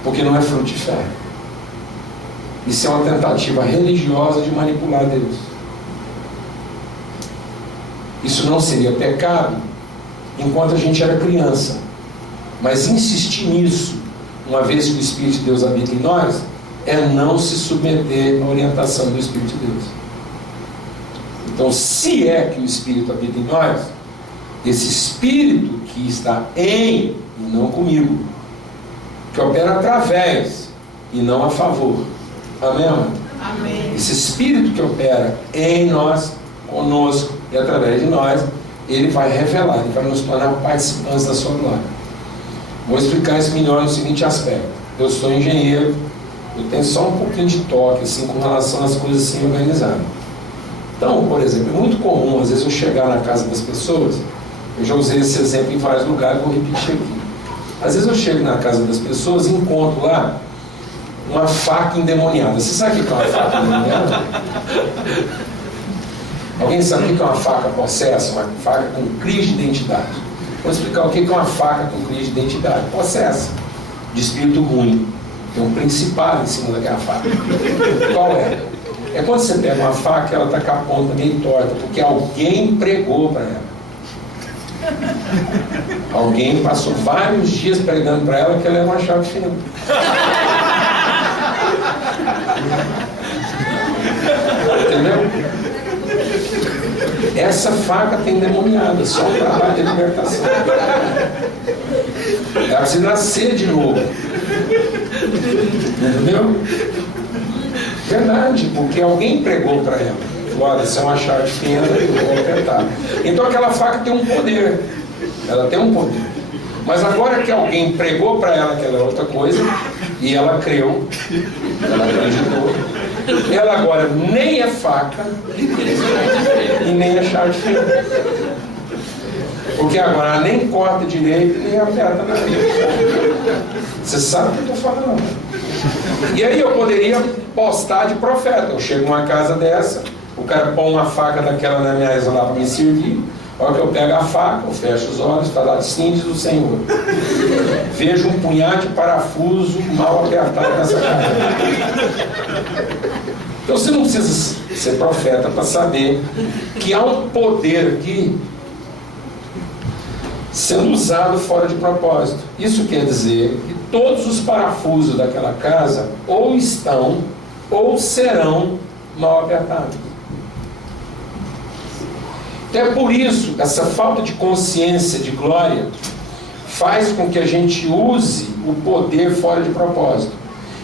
Porque não é fruto de fé. Isso é uma tentativa religiosa de manipular Deus. Isso não seria pecado enquanto a gente era criança. Mas insistir nisso, uma vez que o Espírito de Deus habita em nós, é não se submeter à orientação do Espírito de Deus. Então, se é que o Espírito habita em nós, esse Espírito que está em e não comigo, que opera através e não a favor. Amém, amém? Amém. Esse Espírito que opera em nós, conosco e através de nós, ele vai revelar, ele vai nos tornar participantes da sua glória. Vou explicar isso melhor no seguinte aspecto. Eu sou engenheiro, eu tenho só um pouquinho de toque assim, com relação às coisas assim organizadas. Então, por exemplo, é muito comum, às vezes, eu chegar na casa das pessoas, eu já usei esse exemplo em vários lugares, vou repetir aqui. Às vezes eu chego na casa das pessoas e encontro lá uma faca endemoniada. Você sabe o que é uma faca endemoniada? Alguém sabe o que é uma faca possessa? Uma faca com crise de identidade. Vou explicar o que é uma faca com crise de identidade. Possessa, de espírito ruim. Tem um principado em cima daquela faca. Qual é? É quando você pega uma faca e ela está com a ponta meio torta, porque alguém pregou para ela. Alguém passou vários dias pregando para ela que ela era uma chave fina. Entendeu? Essa faca tem demoniada, só um trabalho de libertação. Ela precisa nascer de novo. Entendeu? Verdade, porque alguém pregou para ela. Olha, isso é uma chave fina, eu vou apertar. Então aquela faca tem um poder. Ela tem um poder. Mas agora que alguém pregou para ela que ela é outra coisa, e ela creu, ela acreditou, ela agora nem é faca e nem é chave fina. Porque agora ela nem corta direito nem aperta na vida. Você sabe o que eu estou falando. E aí eu poderia postar de profeta. Eu chego numa casa dessa, o cara põe uma faca daquela na minha mesa lá para me servir. A hora que eu pego a faca, eu fecho os olhos, está lá, assim diz o Senhor. Vejo um punhado de parafuso mal apertado nessa casa. Então você não precisa ser profeta para saber que há um poder aqui sendo usado fora de propósito. Isso quer dizer que todos os parafusos daquela casa ou estão ou serão mal apertados. Então é por isso, essa falta de consciência de glória faz com que a gente use o poder fora de propósito.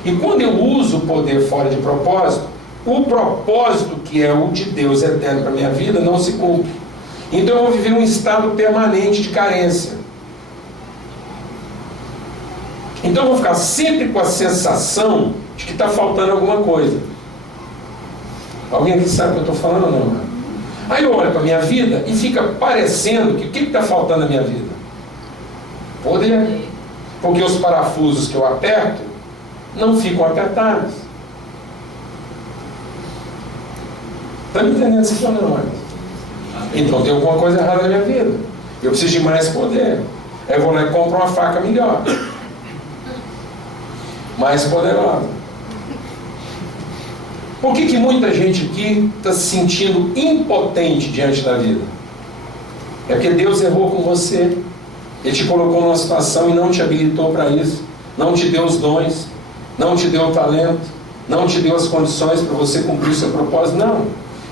E quando eu uso o poder fora de propósito, o propósito que é o de Deus eterno para a minha vida não se cumpre. Então eu vou viver um estado permanente de carência. Então eu vou ficar sempre com a sensação de que está faltando alguma coisa. Alguém aqui sabe o que eu estou falando ou não? Aí eu olho para a minha vida e fica parecendo que o que está faltando na minha vida? Poder. Porque os parafusos que eu aperto não ficam apertados. Está me entendendo esse problema? Então tem alguma coisa errada na minha vida. Eu preciso de mais poder. Aí eu vou lá e compro uma faca melhor, mais poderosa. Por que muita gente aqui está se sentindo impotente diante da vida? É porque Deus errou com você. Ele te colocou numa situação e não te habilitou para isso. Não te deu os dons, não te deu o talento, não te deu as condições para você cumprir o seu propósito. Não.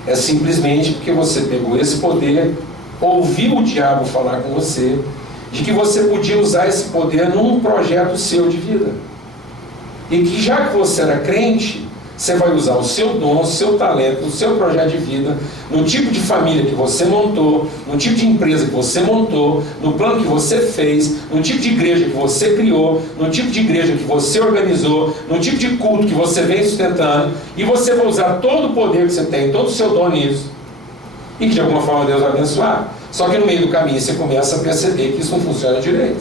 É simplesmente porque você pegou esse poder, ouviu o diabo falar com você, de que você podia usar esse poder num projeto seu de vida. E que já que você era crente, você vai usar o seu dom, o seu talento, o seu projeto de vida, no tipo de família que você montou, no tipo de empresa que você montou, no plano que você fez, no tipo de igreja que você criou, no tipo de igreja que você organizou, no tipo de culto que você vem sustentando, e você vai usar todo o poder que você tem, todo o seu dom nisso, e que de alguma forma Deus vai abençoar. Só que no meio do caminho você começa a perceber que isso não funciona direito,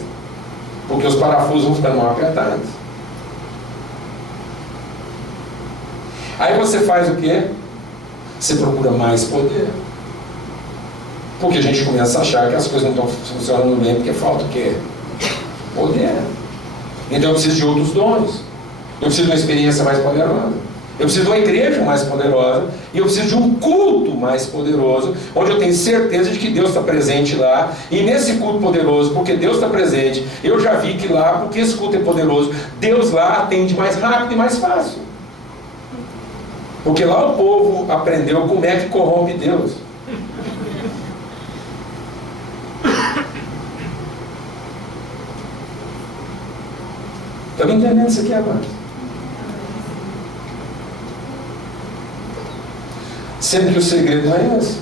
porque os parafusos vão ficando mal apertados. Aí você faz o quê? Você procura mais poder. Porque a gente começa a achar que as coisas não estão funcionando bem porque falta o quê? Poder. Então eu preciso de outros dons. Eu preciso de uma experiência mais poderosa. Eu preciso de uma igreja mais poderosa. E eu preciso de um culto mais poderoso, onde eu tenho certeza de que Deus está presente lá. E nesse culto poderoso, porque Deus está presente, eu já vi que lá, porque esse culto é poderoso, Deus lá atende mais rápido e mais fácil. Porque lá o povo aprendeu como é que corrompe Deus. Está me entendendo isso aqui agora? Sendo que o segredo não é esse.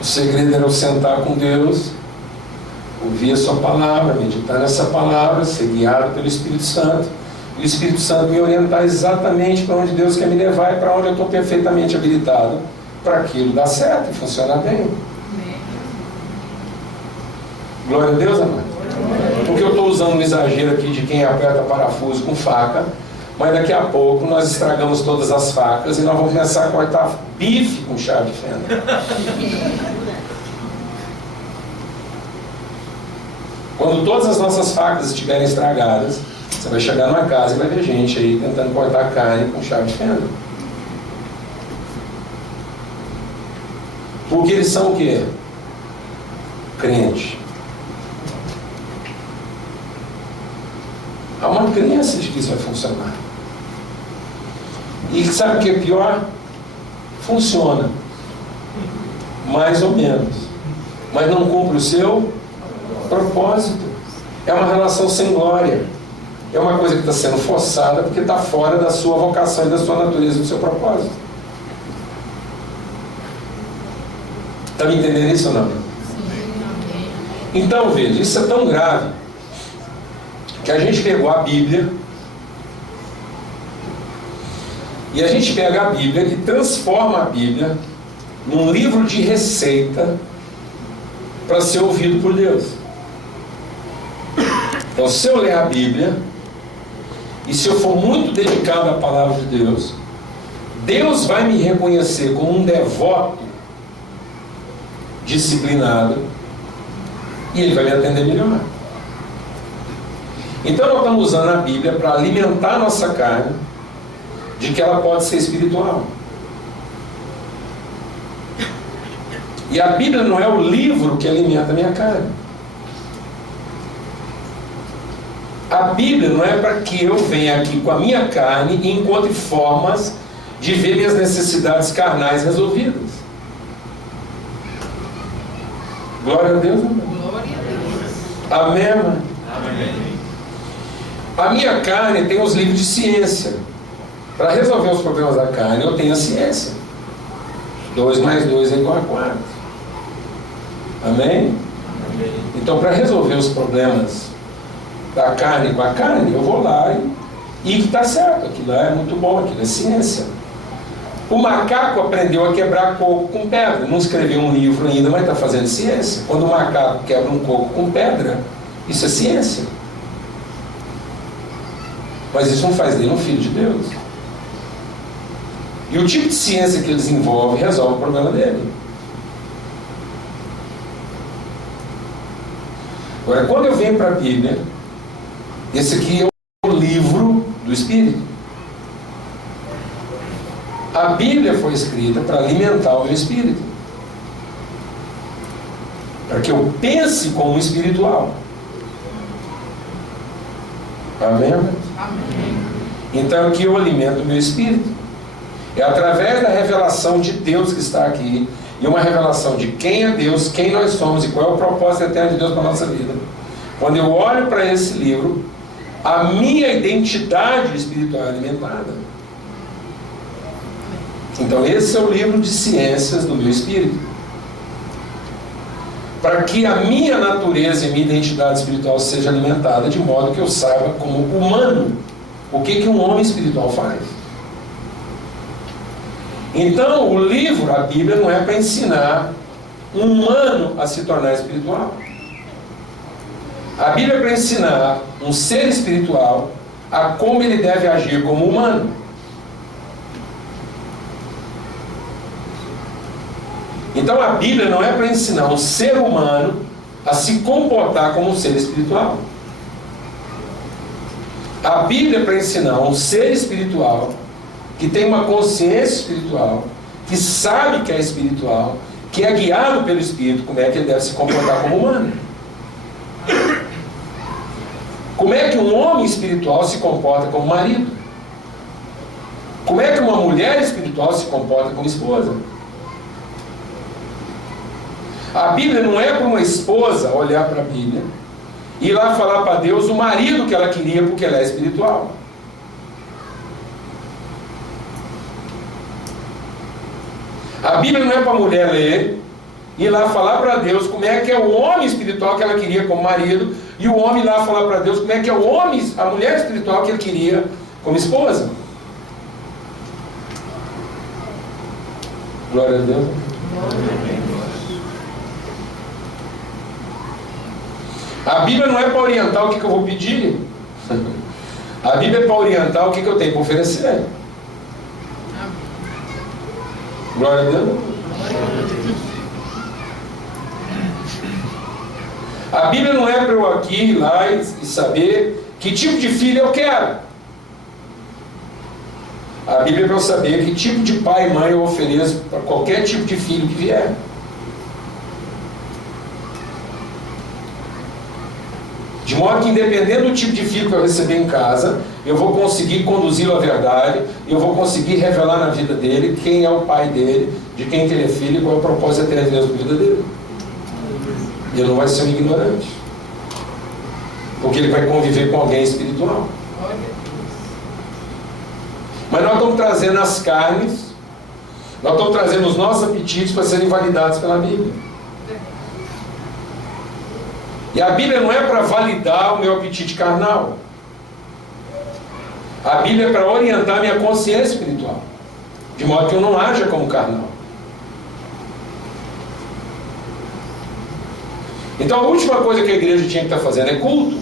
O segredo era eu sentar com Deus, ouvir a sua palavra, meditar nessa palavra, ser guiado pelo Espírito Santo. E o Espírito Santo me orientar exatamente para onde Deus quer me levar e para onde eu estou perfeitamente habilitado para aquilo dar certo e funcionar bem. Glória a Deus, amado. Porque eu estou usando um exagero aqui de quem aperta parafuso com faca, mas daqui a pouco nós estragamos todas as facas e nós vamos começar a cortar bife com chave de fenda. Quando todas as nossas facas estiverem estragadas, você vai chegar numa casa e vai ver gente aí tentando cortar carne com chave de fenda. Porque eles são o quê? Crente. Há uma crença de que isso vai funcionar. E sabe o que é pior? Funciona. Mais ou menos. Mas não cumpre o seu propósito. É uma relação sem glória. É uma coisa que está sendo forçada porque está fora da sua vocação e da sua natureza, do seu propósito. Está me entendendo isso ou não? Então, veja, isso é tão grave que a gente pegou a Bíblia e a gente pega a Bíblia e transforma a Bíblia num livro de receita para ser ouvido por Deus. Então, se eu ler a Bíblia e se eu for muito dedicado à palavra de Deus, Deus vai me reconhecer como um devoto disciplinado e Ele vai me atender melhor. Então nós estamos usando a Bíblia para alimentar a nossa carne de que ela pode ser espiritual. E a Bíblia não é o livro que alimenta a minha carne. A Bíblia não é para que eu venha aqui com a minha carne e encontre formas de ver minhas necessidades carnais resolvidas. Glória a Deus, amém. Glória a Deus. Amém, amém. Amém. A minha carne tem os livros de ciência. Para resolver os problemas da carne, eu tenho a ciência. 2 mais 2 é igual a 4. Amém? Então, para resolver os problemas da carne com a carne, eu vou lá e que está certo. Aquilo lá é muito bom, aquilo é ciência. O macaco aprendeu a quebrar coco com pedra. Não escreveu um livro ainda, mas está fazendo ciência. Quando o macaco quebra um coco com pedra, isso é ciência. Mas isso não faz dele um filho de Deus. E o tipo de ciência que ele desenvolve resolve o problema dele. Agora, quando eu venho para a Bíblia, esse aqui é o livro do Espírito. A Bíblia foi escrita para alimentar o meu espírito, para que eu pense como espiritual. Amém? Amém. Então aqui eu alimento o meu espírito. É através da revelação de Deus que está aqui, e uma revelação de quem é Deus, quem nós somos e qual é o propósito eterno de Deus para a nossa vida. Quando eu olho para esse livro, a minha identidade espiritual é alimentada. Então esse é o livro de ciências do meu espírito. Para que a minha natureza e minha identidade espiritual seja alimentada, de modo que eu saiba como humano o que um homem espiritual faz. Então o livro, a Bíblia, não é para ensinar um humano a se tornar espiritual. A Bíblia é para ensinar um ser espiritual a como ele deve agir como humano. Então a Bíblia não é para ensinar um ser humano a se comportar como um ser espiritual. A Bíblia é para ensinar um ser espiritual que tem uma consciência espiritual, que sabe que é espiritual, que é guiado pelo Espírito, como é que ele deve se comportar como humano. Como é que um homem espiritual se comporta como marido? Como é que uma mulher espiritual se comporta como esposa? A Bíblia não é para uma esposa olhar para a Bíblia e ir lá falar para Deus o marido que ela queria porque ela é espiritual. A Bíblia não é para a mulher ler e ir lá falar para Deus como é que é o homem espiritual que ela queria como marido e o homem ir lá falar para Deus como é que é o homem, a mulher espiritual que ele queria como esposa. Glória a Deus. A Bíblia não é para orientar o que eu vou pedir. A Bíblia é para orientar o que eu tenho para oferecer. Glória a Deus. A Bíblia não é para eu aqui ir lá e saber que tipo de filho eu quero. A Bíblia é para eu saber que tipo de pai e mãe eu ofereço para qualquer tipo de filho que vier. De modo que, independente do tipo de filho que eu receber em casa, eu vou conseguir conduzi-lo à verdade, eu vou conseguir revelar na vida dele quem é o pai dele, de quem que ele é filho e qual é o propósito eterno de Deus na vida dele. Ele não vai ser um ignorante, porque ele vai conviver com alguém espiritual. Mas nós estamos trazendo as carnes, nós estamos trazendo os nossos apetites para serem validados pela Bíblia. E a Bíblia não é para validar o meu apetite carnal. A Bíblia é para orientar a minha consciência espiritual, de modo que eu não haja como carnal. Então a última coisa que a igreja tinha que estar fazendo é culto.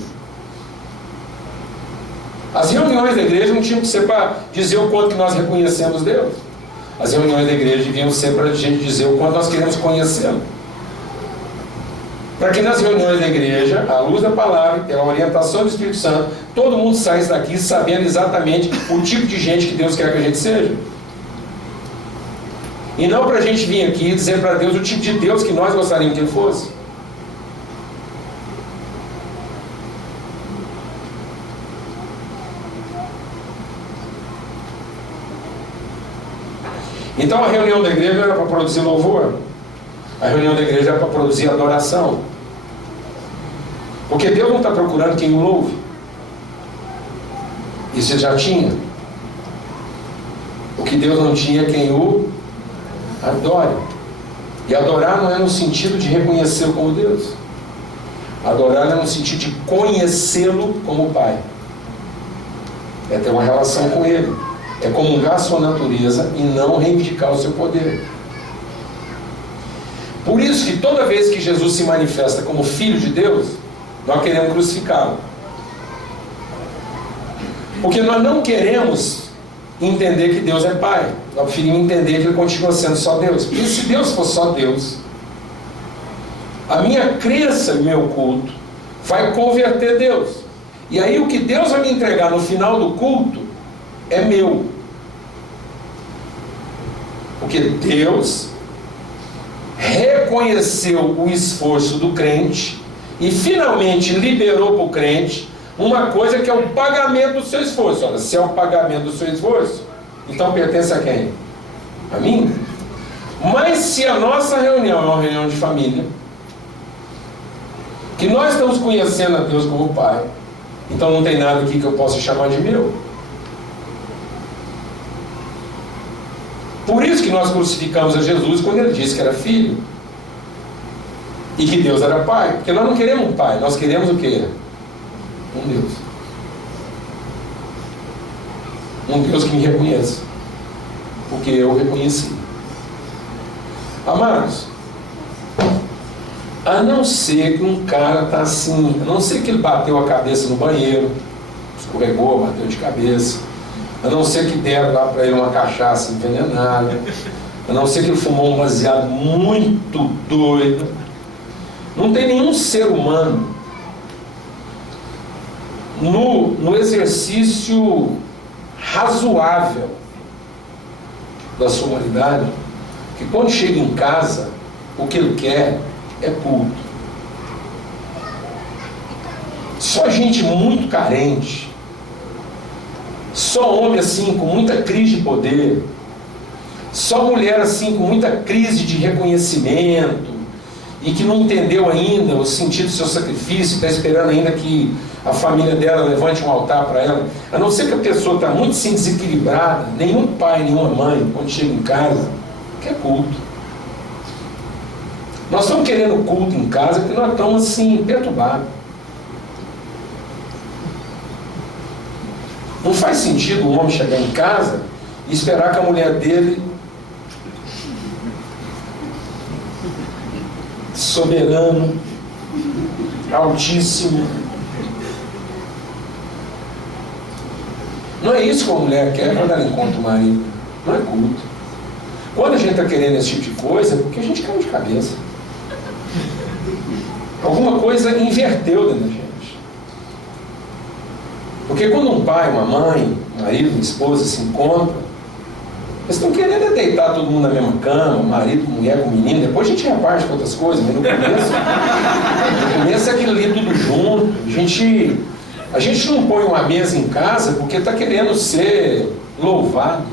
As reuniões da igreja não tinham que ser para dizer o quanto que nós reconhecemos Deus. As reuniões da igreja deviam ser para a gente dizer o quanto nós queremos conhecê-lo. Para que nas reuniões da igreja, à luz da palavra, pela orientação do Espírito Santo, todo mundo saia daqui sabendo exatamente o tipo de gente que Deus quer que a gente seja. E não para a gente vir aqui e dizer para Deus o tipo de Deus que nós gostaríamos que Ele fosse. Então a reunião da igreja não era para produzir louvor. A reunião da igreja era para produzir adoração. Porque Deus não está procurando quem o louve. Isso ele já tinha. O que Deus não tinha é quem o adore. E adorar não é no sentido de reconhecê-lo como Deus. Adorar é no sentido de conhecê-lo como Pai. É ter uma relação com Ele. É comungar a sua natureza e não reivindicar o seu poder. Por isso que toda vez que Jesus se manifesta como Filho de Deus, nós queremos crucificá-lo. Porque nós não queremos entender que Deus é Pai. Nós preferimos entender que Ele continua sendo só Deus. Porque se Deus for só Deus, a minha crença e o meu culto vai converter Deus. E aí o que Deus vai me entregar no final do culto é meu. Porque Deus reconheceu o esforço do crente e finalmente liberou para o crente uma coisa que é o pagamento do seu esforço. Olha, se é o pagamento do seu esforço, então pertence a quem? A mim. Mas se a nossa reunião é uma reunião de família, que nós estamos conhecendo a Deus como Pai, então não tem nada aqui que eu possa chamar de meu. Por isso que nós crucificamos a Jesus quando Ele disse que era Filho e que Deus era Pai. Porque nós não queremos um Pai, nós queremos o quê? Um Deus. Um Deus que me reconheça, porque eu reconheci. Amados, a não ser que um cara está assim, a não ser que ele bateu a cabeça no banheiro, escorregou, bateu de cabeça, a não ser que deram lá para ele uma cachaça envenenada, a não ser que ele fumou um baseado muito doido, não tem nenhum ser humano no exercício razoável da sua humanidade, que quando chega em casa, o que ele quer é culto. Só gente muito carente, só homem assim com muita crise de poder, só mulher assim com muita crise de reconhecimento e que não entendeu ainda o sentido do seu sacrifício, está esperando ainda que a família dela levante um altar para ela. A não ser que a pessoa está muito assim, desequilibrada, nenhum pai, nenhuma mãe, quando chega em casa, quer culto. Nós estamos querendo culto em casa porque nós estamos assim, perturbados. Não faz sentido um homem chegar em casa e esperar que a mulher dele, soberano, altíssimo, não é isso que a mulher quer quando ela encontra o marido. Não é culto. Quando a gente está querendo esse tipo de coisa, é porque a gente caiu de cabeça. Alguma coisa inverteu dentro da gente. Porque quando um pai, uma mãe, um marido, uma esposa se encontram, eles estão querendo deitar todo mundo na mesma cama, marido, mulher com menino, depois a gente reparte com outras coisas, mas no começo é aquilo ali tudo junto. A gente não põe uma mesa em casa porque está querendo ser louvado.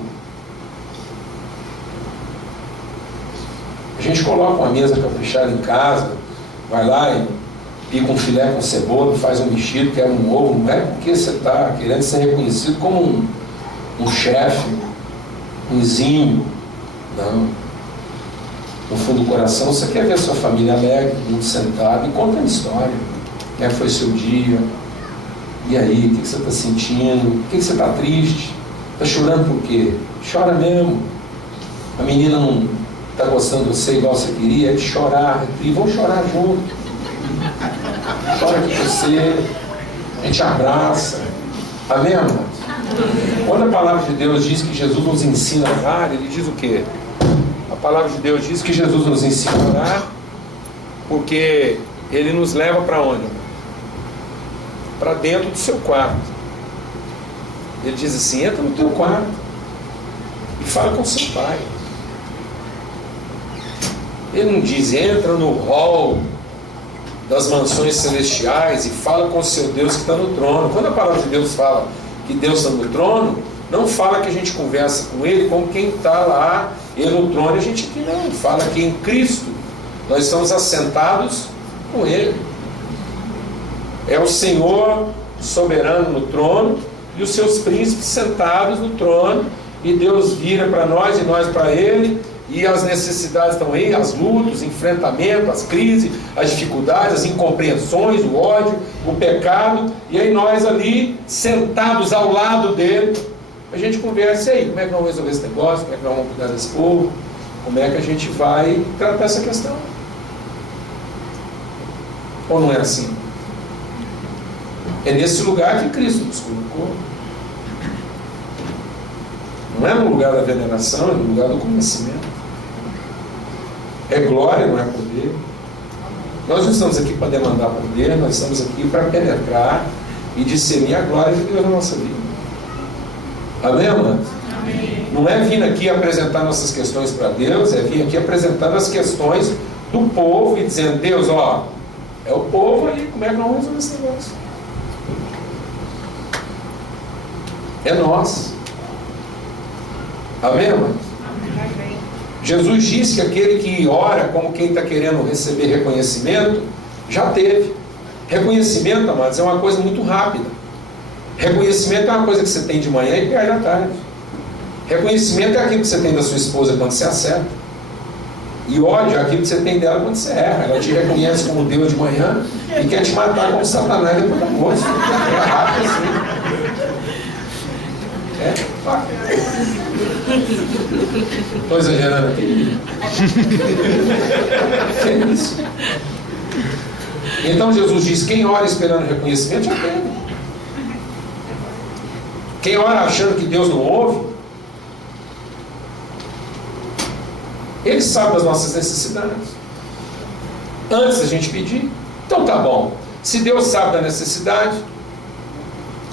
A gente coloca uma mesa caprichada em casa, vai lá e pica um filé com cebola, faz um mexido, quer um ovo, não é porque você está querendo ser reconhecido como um chefe, um exímio. Não. No fundo do coração, você quer ver a sua família alegre, muito sentada, e conta uma história. Como é que foi seu dia? E aí, o que você está sentindo? Por que você está triste? Está chorando por quê? Chora mesmo. A menina não está gostando de você igual você queria, é de chorar. E vão chorar junto. Chora com você, a gente abraça. Amém, amados? Quando a palavra de Deus diz que Jesus nos ensina a orar, ele diz o quê? A palavra de Deus diz que Jesus nos ensina a orar porque ele nos leva para onde? Para dentro do seu quarto. Ele diz assim: entra no teu quarto e fala com seu pai. Ele não diz entra no hall das mansões celestiais e fala com o seu Deus que está no trono. Quando a palavra de Deus fala que Deus está no trono, não fala que a gente conversa com Ele como quem está lá, Ele no trono, a gente aqui não. Fala que em Cristo nós estamos assentados com Ele. É o Senhor soberano no trono e os seus príncipes sentados no trono, e Deus vira para nós e nós para Ele, e as necessidades estão aí, as lutas, os enfrentamentos, as crises, as dificuldades, as incompreensões, o ódio, o pecado, e aí nós ali, sentados ao lado dele, a gente conversa. E aí, como é que nós vamos resolver esse negócio? Como é que nós vamos cuidar desse povo? Como é que a gente vai tratar essa questão? Ou não é assim? É nesse lugar que Cristo nos colocou. Não é no lugar da veneração, é no lugar do conhecimento. É glória, não é poder. Nós não estamos aqui para demandar poder, nós estamos aqui para penetrar e discernir a glória de Deus na nossa vida. Amém, amados? Amém. Não é vir aqui apresentar nossas questões para Deus, é vir aqui apresentar as questões do povo e dizendo: Deus, ó, é o povo aí, como é que nós vamos resolver esse negócio? É nós. Amém, amados? Amém. Jesus disse que aquele que ora como quem está querendo receber reconhecimento, já teve. Reconhecimento, amados, é uma coisa muito rápida. Reconhecimento é uma coisa que você tem de manhã e perde à tarde. Reconhecimento é aquilo que você tem da sua esposa quando você acerta. E ódio é aquilo que você tem dela quando você erra. Ela te reconhece como Deus de manhã e quer te matar como Satanás depois da noite. É rápido assim. Estou exagerando aqui. É isso. Então Jesus diz: quem ora esperando reconhecimento já tem. Quem ora achando que Deus não ouve, Ele sabe das nossas necessidades. Antes da gente pedir. Então tá bom. Se Deus sabe da necessidade,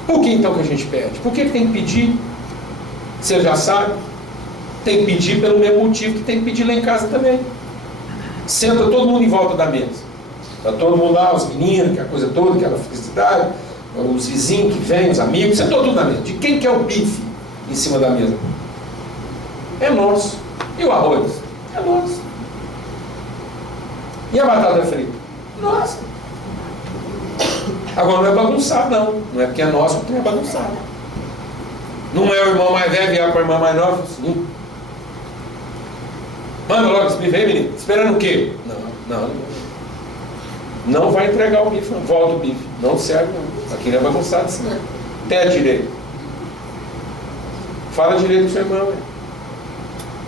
por que então que a gente pede? Por que tem que pedir? Você já sabe? Tem que pedir pelo mesmo motivo que tem que pedir lá em casa também. Senta todo mundo em volta da mesa. Está todo mundo lá, os meninos, aquela coisa toda, aquela felicidade, os vizinhos que vêm, os amigos, sentou tudo na mesa. De quem que é o bife em cima da mesa? É nosso. E o arroz? É nosso. E a batata frita? Nossa. Agora não é bagunçado, não. Não é porque é nosso que é bagunçado. Não é o irmão mais velho virar para a irmã mais nova? Sim. Manda logo esse bife aí, menino. Esperando o quê? Não. Não vai entregar o bife, não. Volta o bife. Não serve, não. Aqui não é bagunçado assim, não. Até direito. Fala direito com seu irmão, velho.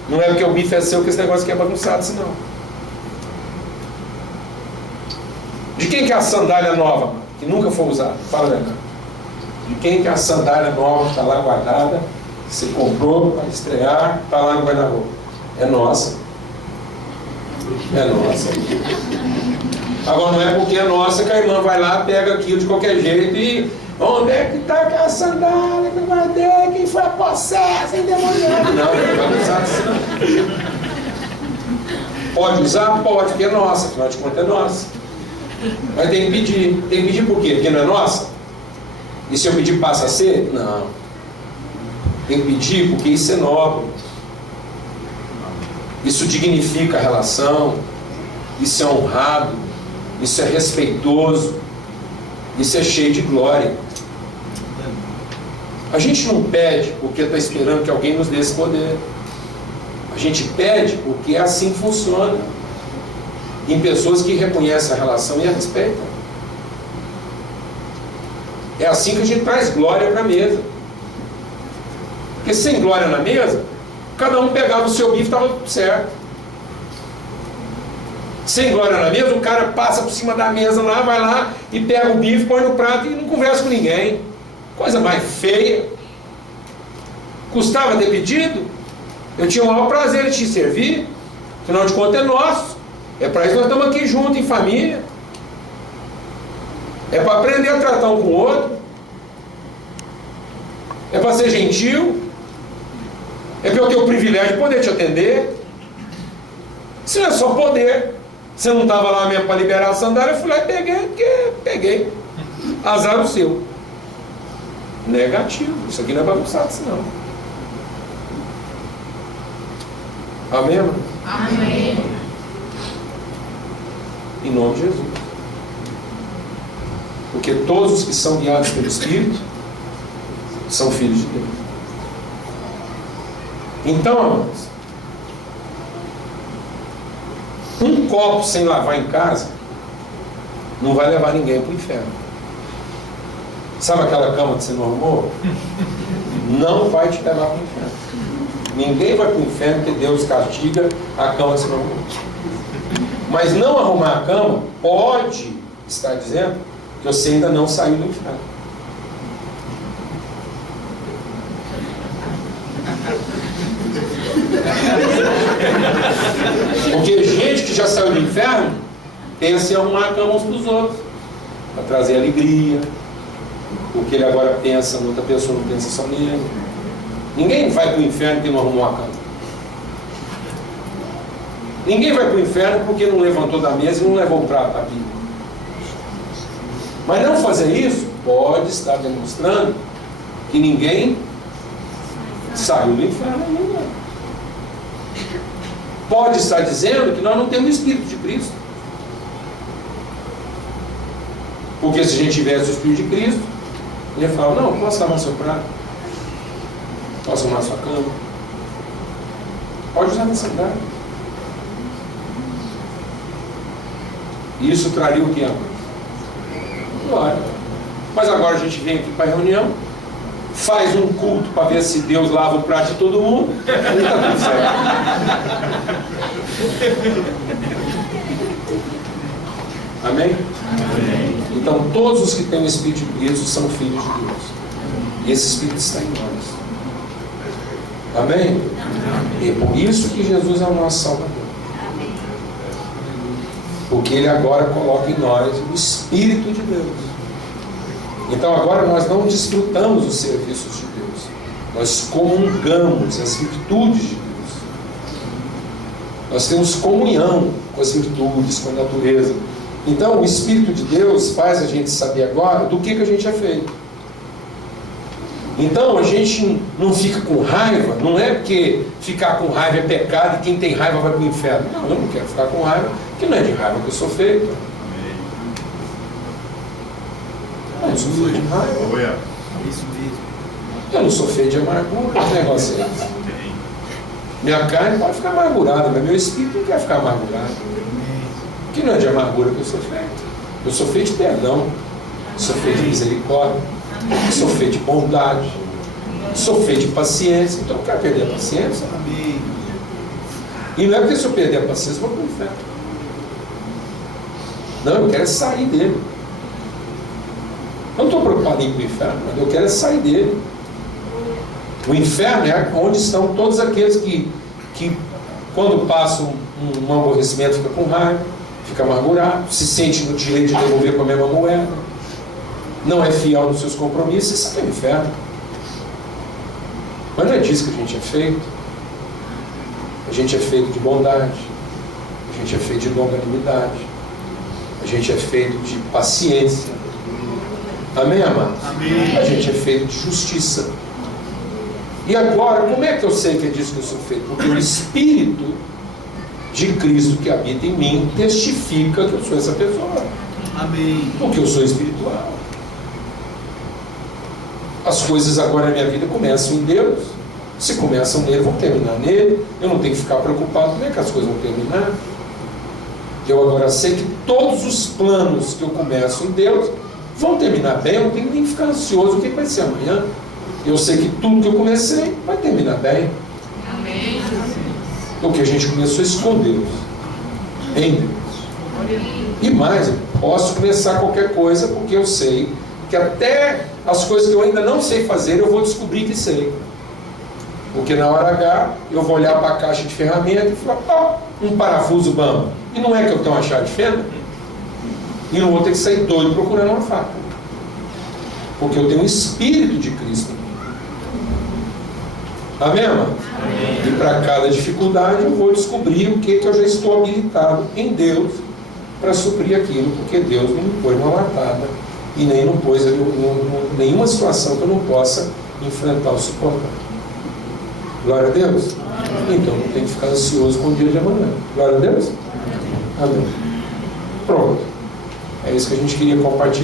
Não é porque o bife é seu que esse negócio aqui é bagunçado, assim, não. De quem que é a sandália nova, mano, que nunca foi usada? Fala a verdade. De quem que é a sandália nova que está lá guardada, que você comprou para estrear, está lá no guarda-roupa? É nossa. É nossa. Agora não é porque é nossa que a irmã vai lá, pega aquilo de qualquer jeito e onde é que está aquela sandália que eu guardei? Quem foi a possessa, endemoniada? Não vai usar assim, não. Pode usar? Pode, porque é nossa, afinal de contas é nossa. Mas tem que pedir. Tem que pedir por quê? Porque não é nossa? E se eu pedir passa a ser? Não. Tem que pedir porque isso é nobre. Isso dignifica a relação. Isso é honrado. Isso é respeitoso. Isso é cheio de glória. A gente não pede porque está esperando que alguém nos dê esse poder. A gente pede porque é assim que funciona. Em pessoas que reconhecem a relação e a respeitam. É assim que a gente traz glória para a mesa. Porque sem glória na mesa, cada um pegava o seu bife e estava tudo certo. Sem glória na mesa, o cara passa por cima da mesa lá, vai lá e pega o bife, põe no prato e não conversa com ninguém. Coisa mais feia. Custava ter pedido? Eu tinha o maior prazer de te servir. Afinal de contas é nosso. É para isso que nós estamos aqui juntos, em família. É para aprender a tratar um com o outro. É para ser gentil. É para eu ter o privilégio de poder te atender. Isso não é só poder. Você não estava lá mesmo para liberar a sandália, eu fui lá e peguei, porque peguei. Azar o seu. Negativo. Isso aqui não é bagunçado, senão. Amém, irmão? Amém. Em nome de Jesus. Porque todos os que são guiados pelo Espírito são filhos de Deus. Então, amados, um copo sem lavar em casa não vai levar ninguém para o inferno. Sabe aquela cama que você não arrumou? Não vai te levar para o inferno. Ninguém vai para o inferno porque Deus castiga a cama que você não arrumou. Mas não arrumar a cama pode estar dizendo que você ainda não saiu do inferno. Porque gente que já saiu do inferno pensa em arrumar a cama uns para os outros, para trazer alegria, porque ele agora pensa, outra pessoa não pensa só nele. Ninguém vai para o inferno porque não arrumou a cama. Ninguém vai para o inferno porque não levantou da mesa e não levou o prato para a Bíblia. Mas não fazer isso pode estar demonstrando que ninguém saiu do inferno ainda. Pode estar dizendo que nós não temos o Espírito de Cristo. Porque se a gente tivesse o Espírito de Cristo, ele ia falar, não, posso lavar seu prato? Posso arrumar sua cama? Pode usar minha sandália. Isso traria o que? Glória. Mas agora a gente vem aqui para a reunião, faz um culto para ver se Deus lava o prato de todo mundo e está tudo certo. Amém? Amém? Então todos os que têm o Espírito de Cristo são filhos de Deus. E esse Espírito está em nós. Amém? E é por isso que Jesus é o nosso Salvador. Porque Ele agora coloca em nós o Espírito de Deus. Então agora nós não desfrutamos os serviços de Deus. Nós comungamos as virtudes de Deus. Nós temos comunhão com as virtudes, com a natureza. Então o Espírito de Deus faz a gente saber agora do que a gente é feito. Então a gente não fica com raiva, não é porque ficar com raiva é pecado e quem tem raiva vai para o inferno. Não, eu não quero ficar com raiva, porque não é de raiva que eu sou feito. Eu não sou feito de raiva. Eu não sou feito de amargura. Que negócio é esse? Minha carne pode ficar amargurada, mas meu espírito não quer ficar amargurado. Que não é de amargura que eu sou feito. Eu sou feito de perdão, sou feito de misericórdia, sou feito de bondade, sou feito de paciência. Então eu não quero perder a paciência. E não é porque se eu perder a paciência eu vou para o inferno. Não, eu quero sair dele. Eu não estou preocupado em ir para o inferno, mas eu quero sair dele. O inferno é onde estão todos aqueles que quando passam um aborrecimento, fica com raiva, fica amargurado, se sente no direito de devolver com a mesma moeda, não é fiel nos seus compromissos. Isso é o inferno. Mas não é disso que a gente é feito. A gente é feito de bondade, a gente é feito de longanimidade, a gente é feito de paciência. Amém, amados? Amém. A gente é feito de justiça. E agora, como é que eu sei que é disso que eu sou feito? Porque o Espírito de Cristo que habita em mim testifica que eu sou essa pessoa. Amém. Porque eu sou espiritual. As coisas agora na minha vida começam em Deus. Se começam nele, vão terminar nele. Eu não tenho que ficar preocupado como é que as coisas vão terminar. Eu agora sei que todos os planos que eu começo em Deus vão terminar bem. Eu não tenho nem que ficar ansioso o que vai ser amanhã. Eu sei que tudo que eu comecei vai terminar bem. Amém. Porque a gente começou isso com Deus, em Deus. E mais, eu posso começar qualquer coisa, porque eu sei que até as coisas que eu ainda não sei fazer, eu vou descobrir que sei. Porque na hora H, eu vou olhar para a caixa de ferramenta e falar, um parafuso bambo. E não é que eu tenho uma chave de fenda? E não vou ter que sair doido procurando uma faca. Porque eu tenho o Espírito de Cristo. Amém, amado? Amém. E para cada dificuldade eu vou descobrir o que eu já estou habilitado em Deus para suprir aquilo, porque Deus não me pôs uma latada e nem não pôs nenhuma situação que eu não possa enfrentar ou suportar. Glória a Deus? Amém. Então não tem que ficar ansioso com o dia de amanhã. Glória a Deus? Amém. Pronto. É isso que a gente queria compartilhar.